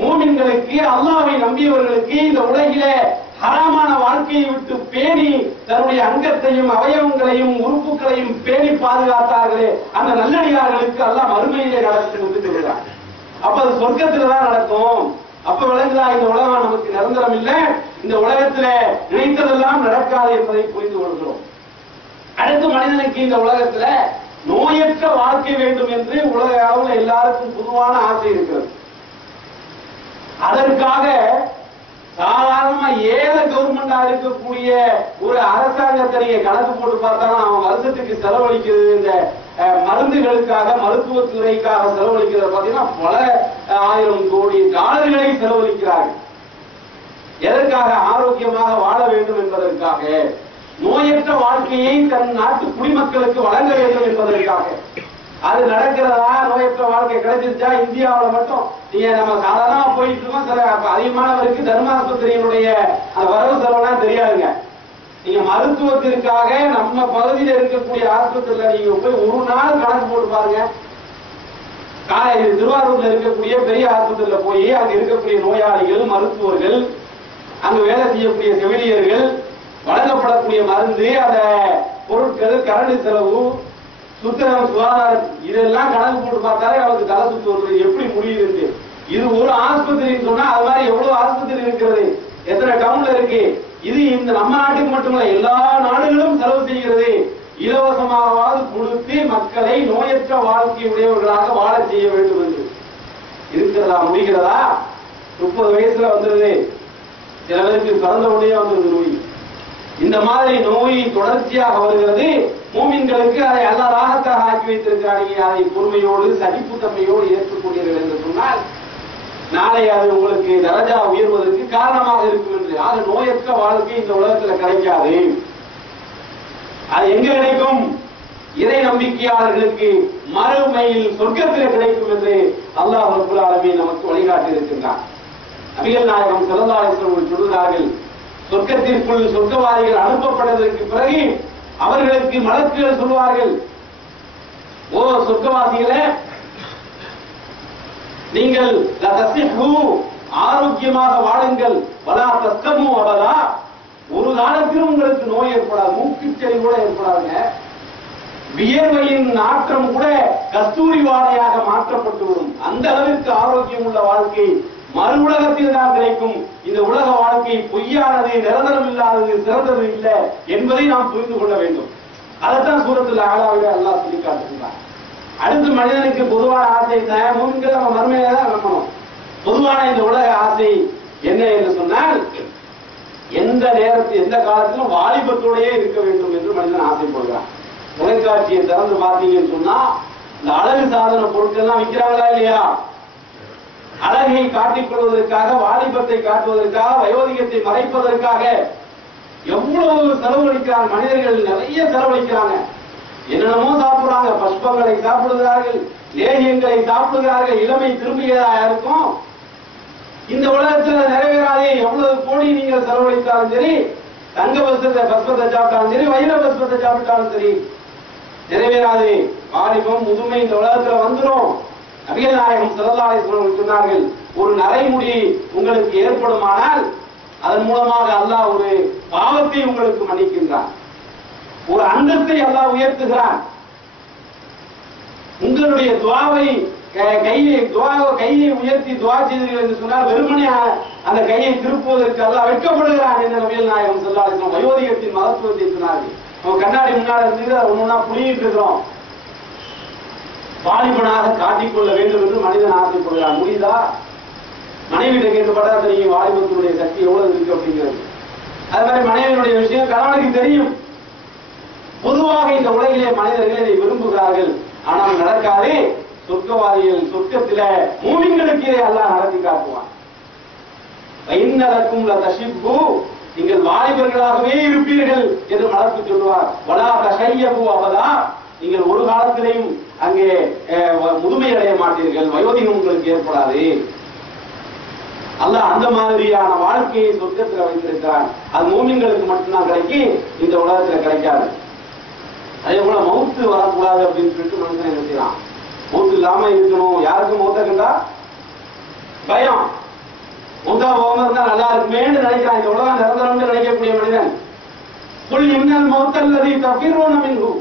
மூமின்களுக்கு, அல்லாஹ்வை நம்பியவர்களுக்கு இந்த உலகிலே ஹராமான வாழ்க்கையை விட்டு பேணி தன்னுடைய அங்கத்தையும் அவயவங்களையும் உறுப்புகளையும் பேணி பாதுகாத்தார்களே அந்த நல்லடியார்களுக்கு அல்லாஹ் மறுமையிலே நடக்கும் என்று சொல்கிறார். அப்ப அது சொர்க்கத்துல தான் நடக்கும். அப்ப விளங்குதா இந்த உலகம் நமக்கு நிரந்தரம் இல்லை, இந்த உலகத்துல நினைத்ததெல்லாம் நடக்காது என்பதை புரிந்து கொள்கிறோம். அடுத்து மனிதனுக்கு இந்த உலகத்துல நோயற்ற வாழ்க்கை வேண்டும் என்று உலக அளவில் எல்லாருக்கும் பொதுவான ஆசை இருக்கிறது. அதற்காக சாதாரணமா ஏழை கவர்மெண்டா இருக்கக்கூடிய ஒரு அரசாங்கத்தை நீங்க கணக்கு போட்டு பார்த்தாலும் அவன் வருஷத்துக்கு செலவழிக்கிறது இந்த மருந்துகளுக்காக, மருத்துவத்துறைக்காக செலவழிக்கிறத பாத்தீங்கன்னா பல ஆயிரம் கோடி டாலர்களை செலவழிக்கிறார்கள். எதற்காக? ஆரோக்கியமாக வாழ வேண்டும் என்பதற்காக, நோயற்ற வாழ்க்கையை தன் நாட்டு குடிமக்களுக்கு வழங்க வேண்டும் என்பதற்காக. அது நடக்கிறதா? நோயற்ற வாழ்க்கை கிடைச்சிருச்சா? இந்தியாவில் மட்டும் நீங்க நம்ம சாதாரணமா போயிட்டு இருக்கோம். சில அதிகமானவருக்கு தர்மாஸ்பத்திரியினுடைய அந்த வரவு செலவுலாம் தெரியாதுங்க. நீங்க மருத்துவத்திற்காக நம்ம பகுதியில் இருக்கக்கூடிய ஆஸ்பத்திரியில நீங்க போய் ஒரு நாள் கணக்கு போட்டு பாருங்க. திருவாரூர்ல இருக்கக்கூடிய பெரிய ஆஸ்பத்திரியில போய் அங்க இருக்கக்கூடிய நோயாளிகள், மருத்துவர்கள், அங்கு வேலை செய்யக்கூடிய செவிலியர்கள், வழங்கப்படக்கூடிய மருந்து, அந்த பொருட்கள், கரண்ட் செலவு, சுத்தம், சுகாதாரம், இதெல்லாம் கணக்கு போட்டு பார்த்தாலே அவருக்கு தலை சுத்து வருது. எப்படி முடியுது? இது ஒரு ஆஸ்பத்திரின்னு சொன்னா அது மாதிரி எவ்வளவு ஆஸ்பத்திரி இருக்கிறது, எத்தனை டவுன்ல இருக்கு. இது இந்த நம்ம நாட்டுக்கு மட்டுமல்ல, எல்லா நாடுகளும் செலவு செய்கிறது. இலவசமாவது கொடுத்து மக்களை நோயற்ற வாழ்க்கை உடையவர்களாக வாழ செய்ய வேண்டும் என்று இருக்கிறதா? முடிகிறதா? 30 வயசுல வந்துருது, சில பேருக்கு பிறந்த உடனே வந்துருது நோய். இந்த மாதிரி நோய் தொடர்ச்சியாக வருகிறது. மூமின்களுக்கு அதை அல்லாஹ் ராகத்தாக ஆக்கி வைத்திருக்கிறாங்க. அதை பொறுமையோடு சகிப்புத்தன்மையோடு ஏற்றுக்கொண்டீர்கள் என்று சொன்னால் நாளை அது உங்களுக்கு தரஜா உயர்வதற்கு காரணமாக இருக்கும் என்று. ஆக நோயற்ற வாழ்க்கை இந்த உலகத்தில் கிடைக்காது. அது எங்க கிடைக்கும்? இறை நம்பிக்கையாளர்களுக்கு மறுமையில் சொர்க்கத்தில் கிடைக்கும் என்று அல்லாஹ் ரப்பல் ஆலமீன் நமக்கு வழிகாட்டி இருக்கின்றார். நபிகள் நாயகம் ஸல்லல்லாஹு அலைஹி வஸல்லம் சொல்கிறார்கள், சொர்க்கத்திற்குள் சொர்க்கவாதிகள் அனுப்பப்பட்டதற்கு பிறகு அவர்களுக்கு மலக்குகள் சொல்வார்கள், ஓ சொர்க்கவாசிகளே, நீங்கள் ஆரோக்கியமாக வாழுங்கள், வலா தஸ்கமு அபதா, ஒரு காலத்திலும் உங்களுக்கு நோய் ஏற்படாது, மூக்குச்செறி கூட ஏற்படாதுங்க. வியர்வையின் நாற்றம் கூட கஸ்தூரி வாடையாக மாற்றப்பட்டுவிடும். அந்த அளவிற்கு ஆரோக்கியம் உள்ள வாழ்க்கை மறு உலகத்தில் தான் கிடைக்கும். இந்த உலக வாழ்க்கை பொய்யானது, நிரந்தரம் இல்லாதது, சிறந்தது இல்லை என்பதை நாம் புரிந்து கொள்ள வேண்டும். அதைத்தான் சூரத்துல் அலாவிலே அல்லாஹ் சொல்லி காட்டுகிறார். அடுத்து மனிதனுக்கு பொதுவான ஆசை மூமின்கள் நம்ம மறுமையில தான் நம்பணும். பொதுவான இந்த உலக ஆசை என்ன என்று சொன்னால், எந்த நேரத்தில் எந்த காலத்திலும் வாலிபத்தோடையே இருக்க வேண்டும் என்று மனிதன் ஆசைப்படுகிறான். தொலைக்காட்சியை திறந்து பார்த்தீங்கன்னு சொன்னா இந்த அழகு சாதன பொருட்கள் எல்லாம் விற்கிறாங்களா இல்லையா? அழகை காட்டிக் கொள்வதற்காக, வாலிபத்தை காட்டுவதற்காக, வயோதிகத்தை மறைப்பதற்காக எவ்வளவு செலவழிக்கிறாங்க மனிதர்கள். நிறைய செலவழிக்கிறாங்க. என்னென்னமோ சாப்பிடுறாங்க. பஷ்பங்களை சாப்பிடுகிறார்கள், லேகியங்களை சாப்பிடுகிறார்கள். இளமை திரும்பியதா இருக்கும். இந்த உலகத்தில் நிறைவேறாதே. எவ்வளவு கோடி நீங்கள் செலவழித்தாலும் சரி, தங்க பஸ்பத்தை சாப்பிட்டாலும் சரி, வைர பஸ்பத்தை சாப்பிட்டாலும் சரி, நிறைவேறாது. வாலிபம், முதுமை இந்த உலகத்தில் வந்துடும். நபிகள் நாயகம் ஸல்லல்லாஹு அலைஹி வஸல்லம் சொன்னார்கள், ஒரு நரைமுடி உங்களுக்கு ஏற்படுமானால் அதன் மூலமாக அல்லாஹ் ஒரு பாவத்தை உங்களுக்கு மன்னிக்கின்றான், ஒரு அந்தத்தை அல்லாஹ் உயர்த்துகிறான். உங்களுடைய துவாவை கையை உயர்த்தி துவா செய்தீர்கள் என்று சொன்னால் வெறுமனே அந்த கையை திருப்புவதற்கு அல்லாஹ் வெட்கப்படுகிறான் என்று நபிகள் நாயகம் ஸல்லல்லாஹு அலைஹி வஸல்லம் வயோதிகத்தின் மகத்துவத்தை சொன்னார்கள். நம்ம கண்ணாடி முன்னாடி இருந்து ஒன்னொன்னா புளியிட்டு இருக்கிறோம். வாலிபனாக காட்டிக்கொள்ள வேண்டும் என்று மனிதன் ஆசைப்படுகிறான். முடியுதா? மனைவியிட கேட்டுப்பட்டா தெரியும் வாலிபத்தினுடைய சக்தி எவ்வளவு இருக்கு அப்படிங்கிறது. அது மாதிரி மனைவியினுடைய விஷயம் கணவனுக்கு தெரியும். பொதுவாக இந்த உலகிலே மனிதர்கள் இதை விரும்புகிறார்கள். ஆனால் நடக்காது. சொர்க்கவாதிகள் சொர்க்கத்தில மூமின்களுக்கு இதை அல்லாஹ் நடத்தி காட்டுவான். இன்னலக்கும் லதஷிப்பு, நீங்கள் வாலிபர்களாகவே இருப்பீர்கள் என்று மலர்த்து சொல்லுவார். வலா தஷய்யபு அபதா, நீங்கள் ஒரு காலத்திலையும் அங்கே முதுமை அடைய மாட்டீர்கள், வயோதிகம் உங்களுக்கு ஏற்படாது. அல்லாஹ் அந்த மாதிரியான வாழ்க்கையை சொர்க்கத்தில் வைத்திருக்கிறான். அது மூமின்களுக்கு மட்டும்தான் கிடைக்கும், இந்த உலகத்தில் கிடைக்காது. அதே போல மௌத்து வரக்கூடாது அப்படின்னு சொல்லிட்டு மனுஷன் என்ன செய்யலாம், மௌத்து இல்லாம இருக்கணும். யாருக்கும் மௌத்த கண்டா பயம், மௌத்தா போகாம இருந்தா நல்லா இருக்குமேன்னு நினைக்கிறான். இந்த உலகம் நிரந்தரம் நினைக்கக்கூடிய மனிதன் புல் இன்னல் மௌத்தல்லதி தஃபிரூன மின்ஹு,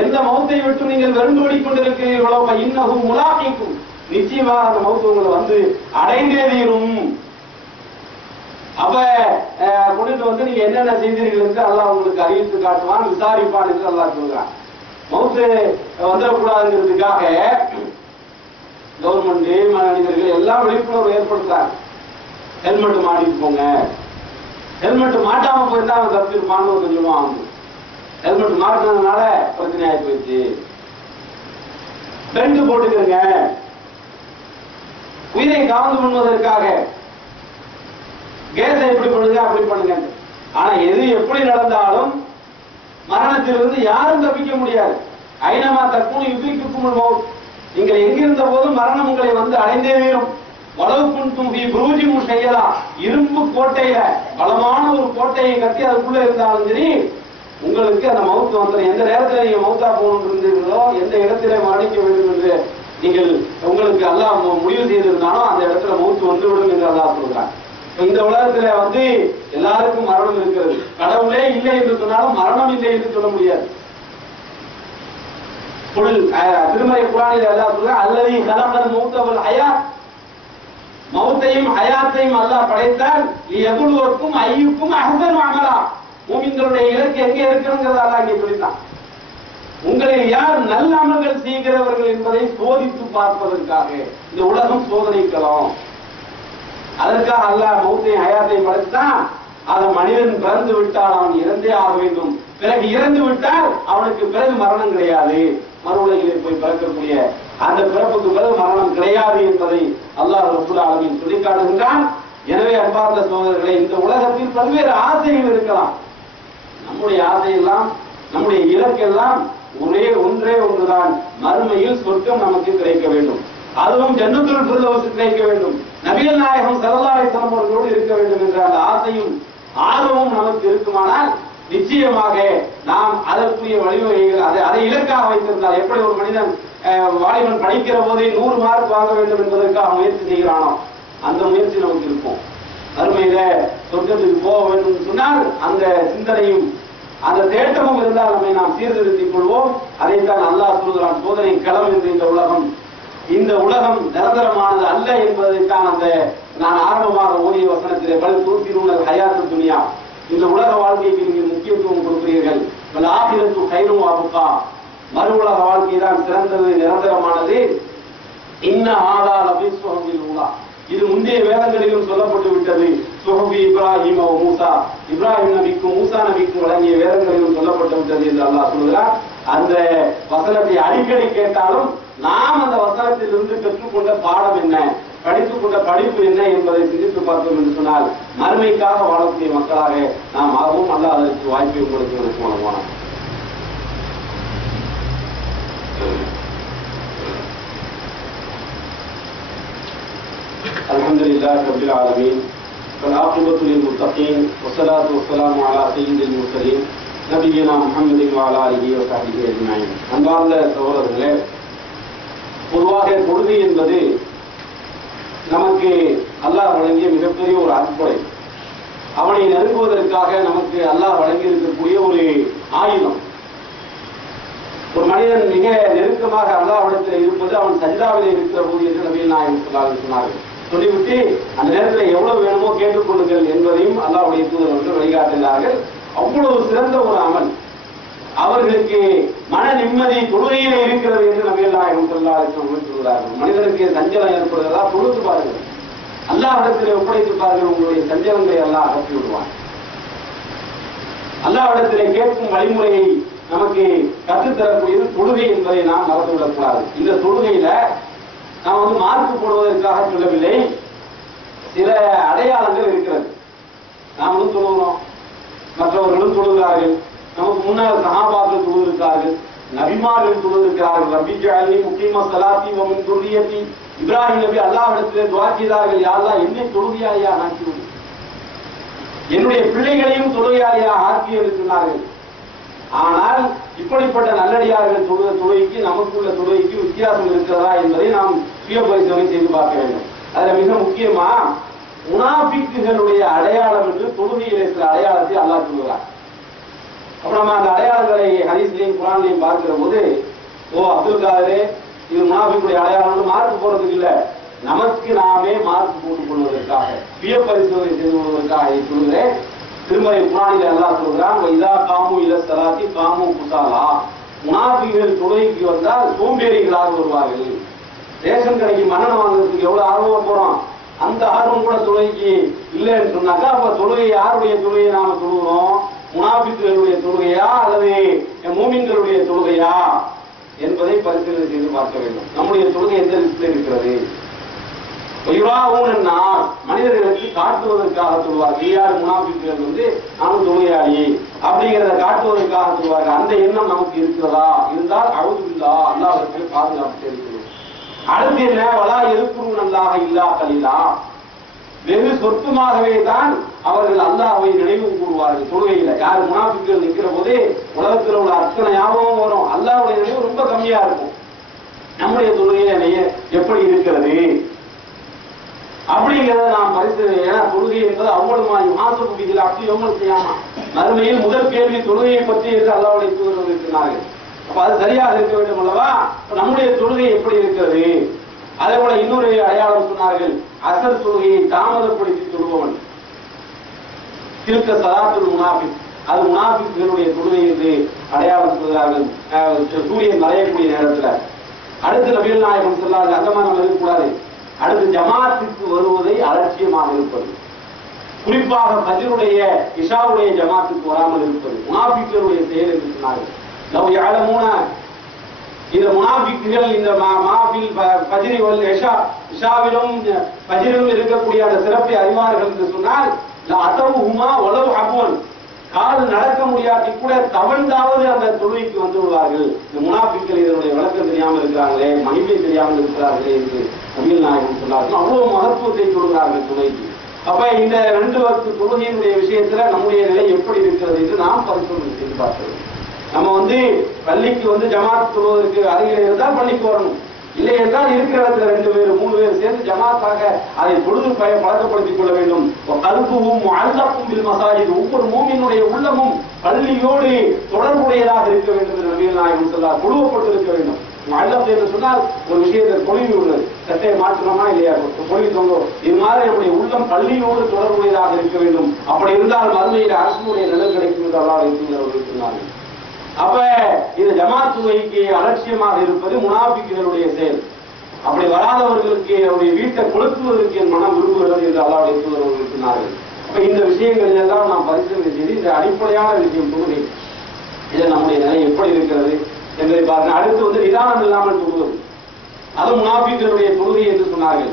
எந்த மௌத்தை விட்டு நீங்கள் வெறுந்தோடி கொண்டிருக்கிறீர்களோ இன்னஹு முலாகிக்கும், நிச்சயமாக அந்த மௌத்து உங்களை வந்து அடைந்தே தீரும். அப்ப கொண்டுட்டு வந்து நீங்க என்னென்ன செய்தீர்கள் என்று அல்லாஹ் உங்களுக்கு அறிவித்து காட்டுவான், விசாரிப்பான் என்று அல்லாஹ் சொல்றான். மௌத்து வந்துடக்கூடாதுங்கிறதுக்காக கவர்மெண்ட் மனிதர்கள் எல்லாம் விழிப்புணர்வு ஏற்படுத்தாங்க. ஹெல்மெட் மாட்டிட்டு போங்க, ஹெல்மெட் மாட்டாம போயிருந்தா அவன் தப்பிருப்பான்னு கொஞ்சமா ஆகும். ஹெல்மெட் மாட்டினதுனால பிரச்சனை ஆகி போயிடுச்சு. பெல்ட் போட்டுக்கிறங்க, உயிரை காவந்து பண்ணுவதற்காக கேஸை எப்படி பண்ணுங்க அப்படி பண்ணுங்க. ஆனா எது எப்படி நடந்தாலும் மரணத்திலிருந்து யாரும் தப்பிக்க முடியாது. ஐனமா தற்கூணி யுபிக்கும் மௌத், நீங்கள் எங்கிருந்த போதும் மரணம் உங்களை வந்து அடைந்தே தீரும். வளவு குன்றும் புரூஜி செய்யலா, இரும்பு கோட்டையில பலமான ஒரு கோட்டையை கட்டி அதுக்குள்ள இருந்தாலும் சரி உங்களுக்கு அந்த மௌத்து வந்துடும். எந்த நேரத்தில் நீங்க மௌத்தா போகணும் இருந்தீர்களோ, எந்த இடத்திலே மரணிக்க வேண்டும் என்று நீங்கள் உங்களுக்கு அல்லாஹ் முடிவு செய்திருந்தாலும் அந்த இடத்துல மௌத்து வந்துவிடும் என்று அல்லாஹ் சொல்றாங்க. இந்த உலகத்துல வந்து எல்லாருக்கும் மரணம் இருக்கிறது. கடவுளே இல்லை என்று சொன்னாலும் மரணம் இல்லை என்று சொல்ல முடியாது. திருமறை குர்ஆனில் அல்லாஹ் சொல்றான், அல்லதி கலகல் மௌத்த வல் ஹயாத், மௌத்தையும் ஹயாத்தையும் அல்லாஹ் படைத்தால் லியபுலுவக்கும் அய்யுக்கும் அஹ்சனு அமலா, மூமின்களுடைய இலக்கு எங்கே இருக்கிறது அல்லாஹ் இங்கே சொல்லிட்டான். உங்களில் யார் நல்ல அமல்கள் செய்கிறவர்கள் என்பதை சோதித்து பார்ப்பதற்காக இந்த உலகம் சோதனைக்கலாம். அதற்காக அல்லாஹ் மௌத்தையும் ஹயாத்தையும் படைத்தான். அதை மனிதன் பிறந்து விட்டால் அவன் இறந்தே ஆக வேண்டும். பிறகு இறந்து விட்டால் அவனுக்கு பிறகு மரணம் கிடையாது. மறு உலகிலே போய் பிறக்கக்கூடிய அந்த பிறப்புக்கு பிறகு மரணம் கிடையாது என்பதை அல்லாஹ் ரப்பல் ஆலமீன் சொல்லி காட்டுகின்றான். எனவே அன்பார்ந்த சகோதரர்களே, இந்த உலகத்தில் பல்வேறு ஆசைகள் இருக்கலாம். நம்முடைய ஆசையெல்லாம், நம்முடைய இலக்கெல்லாம் ஒன்றே ஒன்றுதான், மறுமையில் சொர்க்கம் நமக்கு கிடைக்க வேண்டும். அதுவும் ஜன்னத்துல் ஃபிர்தௌஸ் கிடைக்க வேண்டும், நபிகள் நாயகம் ஸல்லல்லாஹு அலைஹி வஸல்லம் அவர்களோடு இருக்க வேண்டும் என்ற அந்த ஆசையும் ஆர்வமும் நமக்கு இருக்குமானால் நிச்சயமாக நாம் அதற்குரிய வழிவகைகள் அதை இலக்காக வைத்திருந்தால், எப்படி ஒரு மனிதன் வாலிபன் படிக்கிற போதே 100 மார்க் வாங்க வேண்டும் என்பதற்காக முயற்சி செய்கிறானோ அந்த முயற்சி நமக்கு இருக்கும். மறுமையில சொர்க்கத்துக்கு போக வேண்டும் சொன்னால் அந்த சிந்தனையும் அந்த தேட்டமும் இருந்தால் நம்மை நாம் சீர்திருத்திக் கொள்வோம். அதைத்தான் அல்லாஹ் சொல்கிறான், சோதனை களம் என்று இந்த உலகம் நிரந்தரமானது அல்ல என்பதைத்தான் அந்த நான் ஆரம்பமாக ஓதிய வசனத்திலே பல் துருத்திருங்கள் ஹயாத்து துனியா, இந்த உலக வாழ்க்கைக்கு நீங்கள் முக்கியத்துவம் கொடுக்கிறீர்கள், பல் ஆகிரத்து கைரும் ஆபுக்கா, மறு உலக வாழ்க்கை தான் சிறந்தது, நிரந்தரமானது. இன்ன ஆதா லபி சுஹபில் ஊலா, இது முந்தைய வேதங்களிலும் சொல்லப்பட்டு விட்டது. சுஹபி இப்ராஹிம் மூசா, இப்ராஹிம் நபிக்கும் மூசா நபிக்கும் வழங்கிய வேதங்களிலும் சொல்லப்பட்டு விட்டது என்று அல்லாஹ் சொல்கிறார். அந்த வசனத்தை அடிக்கடி கேட்டாலும் நாம் அந்த வசனத்தில் இருந்து பெற்றுக்கொண்ட பாடம் என்ன, படித்துக் கொண்ட படிப்பு என்ன என்பதை சிந்தித்து பார்த்தோம் என்று சொன்னால் மறுமைக்காக வாழக்கூடிய மக்களாக நாம் ஆகவும் அல்லாஹ் அதற்கு வாய்ப்பை உங்களுக்கு போனோம். அல்ஹம்துலில்லாஹி ரப்பில் ஆலமீன், வல்-ஆகிபத்து லில்-முத்தகீன், வஸ்ஸலாத்து வஸ்ஸலாமு அலா ஸய்யிதில் முர்ஸலீன் நபியினா முஹம்மதின் வ அலா ஆலிஹி வ ஸஹ்பிஹி அஜ்மஈன். அன்பார்ந்த சகோதரர்களே, பொதுவாக தொழுகை என்பது நமக்கு அல்லாஹ் வழங்கிய மிகப்பெரிய ஒரு அற்புதம். அவனை நெருங்குவதற்காக நமக்கு அல்லாஹ் வழங்கி இருக்கக்கூடிய ஒரு ஆயுதம். ஒரு மனிதன் மிக நெருக்கமாக அல்லாஹ்விடத்தில் இருப்பது அவன் சஜ்தாவிலே இருக்கிற போது என்று நபிகள் நாயகம் ஸல்லல்லாஹு அலைஹி வஸல்லம் சொன்னார்கள். சொல்லிவிட்டு அந்த நேரத்தில் எவ்வளவு வேணுமோ கேட்டுக்கொள்ளுங்கள் என்பதையும் அல்லாஹ்வுடைய தூதர் வந்து வழிகாட்டினார்கள். அவ்வளவு சிறந்த ஒரு அமல். அவர்களுக்கு மன நிம்மதி தொழுகையிலே இருக்கிறது என்று நபிகள் நாயகம் ஸல்லல்லாஹு அலைஹி வஸல்லம் சொல்கிறார்கள். மனிதனுக்கு சஞ்சலம் ஏற்படுவதா தொழுது பாருங்கள், அல்லாஹ்விடத்தில் ஒப்படைத்து பாருங்கள், உங்களுடைய சஞ்சலங்களை அல்லாஹ் அகற்றி விடுவான். அல்லாஹ்விடத்திலே கேட்கும் வழிமுறையை நமக்கு கற்றுத்தரக்கூடியது தொழுகை என்பதை நாம் மறந்துவிடக்கூடாது. இந்த தொழுகையில நாம் வந்து மார்க் போடுவதற்காக சொல்லவில்லை, சில அடையாளங்கள் இருக்கிறது. நாம் தொழுகிறோம், மற்றவர்களும் தொழுகிறார்கள், நமக்கு முன்னால் சஹாபாக்கள் தொழுகிறார்கள், நபிமார்கள் தொழுதிருக்கிறார்கள். ரப்பி ஜஅல்னி முகீம ஸலாத்தி வ மின் துர்ரியத்தி. இப்ராஹிம் நபி அல்லாஹ்விடத்திலே துஆ செய்தார்கள், யா அல்லாஹ் என்னை தொழுகையாளியாக ஆக்கிவிடு, என்னுடைய பிள்ளைகளையும் தொழுகையாளியாக ஆக்கி என்று சொன்னார்கள். ஆனால் இப்படிப்பட்ட நல்லடியார்கள் தொழுகைக்கு நமக்குள்ள தொழுகைக்கு வித்தியாசம் இருக்கிறதா என்பதை நாம் சுய பரிசோதனை செய்து பார்க்க வேண்டும். அதுல மிக முக்கியமா முனாஃபிக்குகளுடைய அடையாளம் என்று தொழுகையிலே சில அடையாளத்தை அல்லாஹ் சொல்கிறார். அப்ப நம்ம அந்த அடையாளங்களை ஹதீஸ்லையும் குர்ஆன்லையும் பார்க்கிற போது, ஓ அப்துல் காதரே, இது முனாஃபிக்குடைய அடையாளம் மார்க் போறதுக்கு இல்ல, நமக்கு நாமே மார்க் போட்டுக் கொள்வதற்காக, சுய பரிசோதனை செய்து கொள்வதற்காக சொல்கிறேன். திருமறை குர்ஆனில் அல்லாஹ் சொல்கிறான், இதா காமு இல ஸலாத்தி காமு குஸாலா. முனாஃபிக்குகள் தொழுகைக்கு வந்தால் சோம்பேறிகளாக வருவார்கள். ரேஷன் கடைக்கு மண்ணெண்ணெய் வாங்குறதுக்கு எவ்வளவு ஆர்வமா போறோம், அந்த ஆர்வம் கூட தொழுகைக்கு இல்லைன்னு சொன்னாக்கா, அப்ப தொழுகை யாருடைய தொழுகையை நாம தொழுகிறோம்? முனாஃபிக்குகளுடைய தொழுகையா அல்லது மூமின்களுடைய தொழுகையா என்பதை பரிசீலனை செய்து பார்க்க வேண்டும். நம்முடைய தொழுகை எந்த லிஸ்ட்ல இருக்கிறது? மனிதர்களுக்கு காட்டுவதற்காக சொல்வார்கள். யார் முனாஃபிக்குகள் நானும் தொழுகையாளி அப்படிங்கிறத காட்டுவதற்காக சொல்வார்கள். அந்த எண்ணம் நமக்கு இருக்கிறதா? இருந்தால் அவுதுபில்லா, அல்லாஹ்விடத்தில் பாதுகாப்பு இருக்கிறது. அடுத்து என்ன? வலா எதுக்குறும் நல்லாக இல்லா கலிலா. வெகு சொற்பமாகவே தான் அவர்கள் அல்லாஹ்வை நினைவு கூறுவார்கள் தொழுகையில. யார் முனாஃபிக்குகள் நிற்கிற போதே உலகத்தில் உள்ள அத்தனை ஞாபகம் வரும், அல்லாஹ்வுடைய நினைவு ரொம்ப கம்மியா இருக்கும். நம்முடைய தொழுகை எப்படி இருக்கிறது அப்படிங்கிறத நாம் பரிசீலனை. ஏன்னா தொழுகை என்பது அவ்வளவு மாசம் அப்படி எவ்வளவு செய்யாமா, மறுமையில் முதல் கேள்வி தொழுகையை பற்றி என்று அல்லாஹ்வுடைய தூதர்கள் இருக்கிறார்கள். அப்ப அது சரியாக இருக்க வேண்டும் அல்லவா? நம்முடைய தொழுகை எப்படி இருக்கிறது? அதே போல இன்னொரு அடையாளம் சொன்னார்கள், அசர் தொழுகையை தாமதப்படுத்தி தொழுபவன். திருக்க சலாத்துல் முனாஃபிக், அது முனாஃபிக்குகளுடைய தொழுகை என்று அடையாளம் சொல்கிறார்கள் சூரியன் மறையக்கூடிய நேரத்தில். அடுத்து நபிகள் நாயகம் சொல்லாது அந்த மாதிரி நம்ம இருக்கக்கூடாது. அடுத்து ஜமாத்துக்கு வருவதை அலட்சியமாக இருப்பது, குறிப்பாக ஃபஜ்ருடைய இஷாவுடைய ஜமாத்துக்கு வராமல் இருப்பது முனாஃபிக்குகளுடைய செயல் என்று சொன்னார்கள். லவ் யஅலமூன, இந்த முனாஃபிக்குகள் இந்த மாஃபில் ஃபஜ்ரி வல் இஷா, இஷாவிலும் ஃபஜ்ரிலும் இருக்கக்கூடிய அந்த சிறப்பை அறிவார்கள் என்று சொன்னால் லஅதவுஹுமா வலவ் ஹபுவன், கால் நடக்க முடியாட்டி கூட தவழ்ந்தாவது அந்த தொழுகைக்கு வந்து விடுவார்கள். இந்த முனாஃபிக்குகள் இதனுடைய விளக்கம் தெரியாமல் இருக்கிறார்களே, மகிமை தெரியாமல் இருக்கிறார்களே என்று நபிகள் நாயகம் சொன்னார்கள். அவ்வளவு மகத்துவத்தை சொல்கிறார்கள் தொழுகைக்கு. அப்ப இந்த 2 வக்து தொழுகையினுடைய விஷயத்துல நம்முடைய நிலை எப்படி இருக்கிறது என்று நாம் பரிசோதனை செய்து பார்க்கிறோம். நம்ம பள்ளிக்கு ஜமாத் தொழுவதற்கு அருகில் இருந்தால் பள்ளிக்கு வரணும். இல்லை என்றால் இருக்கிற இடத்துல 2 பேர் 3 பேர் சேர்ந்து ஜமாத்தாக அதை பொழுது பழக்கப்படுத்திக் கொள்ள வேண்டும். கல்புவும் அல்லாஹ்வும் பில் மசாஜித், ஒவ்வொரு மூமினுடைய உள்ளமும் பள்ளியோடு தொடர்புடையதாக இருக்க வேண்டும் என்று நபிகள் நாயகம் சொன்னார். குழுவப்பட்டு இருக்க வேண்டும். அல்லாஹ் என்று சொன்னால் ஒரு விஷயத்தை பொழிவு உள்ளது, சட்டையை மாற்றணுமா இல்லையா, பொழிவு தொங்கும். இது மாதிரி நம்முடைய உள்ளம் பள்ளியோடு தொடர்புடையதாக இருக்க வேண்டும். அப்படி இருந்தால் மறுமையில் அரசுடைய நிலம் கிடைக்கும் என்று அல்லாஹ் சொன்னார்கள். அப்ப இந்த ஜமாத் தொழுகைக்கு அலட்சியமாக இருப்பது முனாஃபிக்குகளுடைய செயல். அப்படி வராதவர்களுக்கு அவருடைய வீட்டை கொளுத்துவதற்கு என் மனம் விரும்புகிறது என்று அல்லாஹ்வுடைய தூதர்கள் சொன்னார்கள். அப்ப இந்த விஷயங்கள் எல்லாம் நாம் பரிசீலனை செய்து இந்த அடிப்படையான விஷயம் தொழுகை, இதில் நம்முடைய நிலை எப்படி இருக்கிறது என்பதை பார்க்க. அடுத்து நிதானம் இல்லாமல் தொழுவது, அது முனாஃபிக்குகளுடைய தொழுகை என்று சொன்னார்கள்.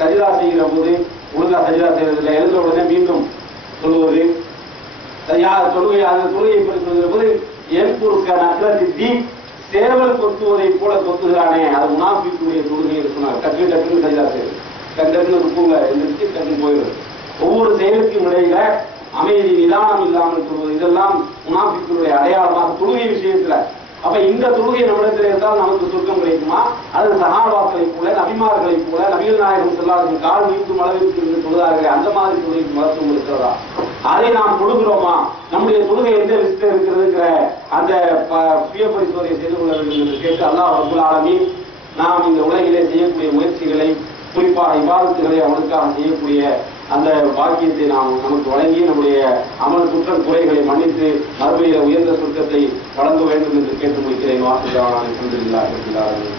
சஜிதா செய்கிற போது ஒழுங்கா சஜிதா செய்வதில்லை, எழுந்த உடனே மீண்டும் சொல்லுவது. தொழுகை அந்த தொழுகையை பற்றி சொல்கிற போது என் பொருட்க நக்கி தீ சேவல் கொத்துவதை போல கொத்துகிறானே, அது முனாஃபிக்குடைய தொழுகை என்று சொன்னார். டக்கு டக்குன்னு சஜிதா செய்வது, டக்குன்னு ருக்குல எழுந்திருச்சு டக்குன்னு போயிடுவது. ஒவ்வொரு செயலுக்கும் இடையில அமைதி நிதானம் இல்லாமல் சொல்வது, இதெல்லாம் முனாஃபிக்குடைய அடையாளமாக தொழுகை விஷயத்துல. அப்ப இந்த தொழுகை நம்மிடத்தில் இருந்தால் நமக்கு சொர்க்கம் கிடைக்குமா? அது சஹாபாக்களை போல நபிமார்களை போல நபிகள் நாயகம் ஸல்லல்லாஹு கால் நீக்கும் அளவிற்கு இருந்து தொழுதார்களே, அந்த மாதிரி தொழுகைக்கு மகத்துவம் இருக்கிறதா? அதை நாம் தொழுகிறோமா? நம்முடைய தொழுகை எந்த லிஸ்ட்ல இருக்கிறதுங்கிற அந்த சுய பரிசோதனை செய்து கொள்ள வேண்டும் என்று கேட்டு அல்லாஹ் ரப்பல் ஆலமீன் நாம் இந்த உலகிலே செய்யக்கூடிய முயற்சிகளை, குறிப்பாக இபாதத்துகளை அவனுக்காக செய்யக்கூடிய அந்த பாக்கியத்தை நாம் நமக்கு வழங்கி நம்முடைய அமல் குற்றம் குறைகளை மன்னித்து மறுமையில உயர்ந்த சுத்தத்தை வழங்க வேண்டும் என்று கேட்டு முடிக்கிறேன். வாசுதேவனான அல்ஹம்துலில்லாஹி ரப்பில் ஆலமீன்.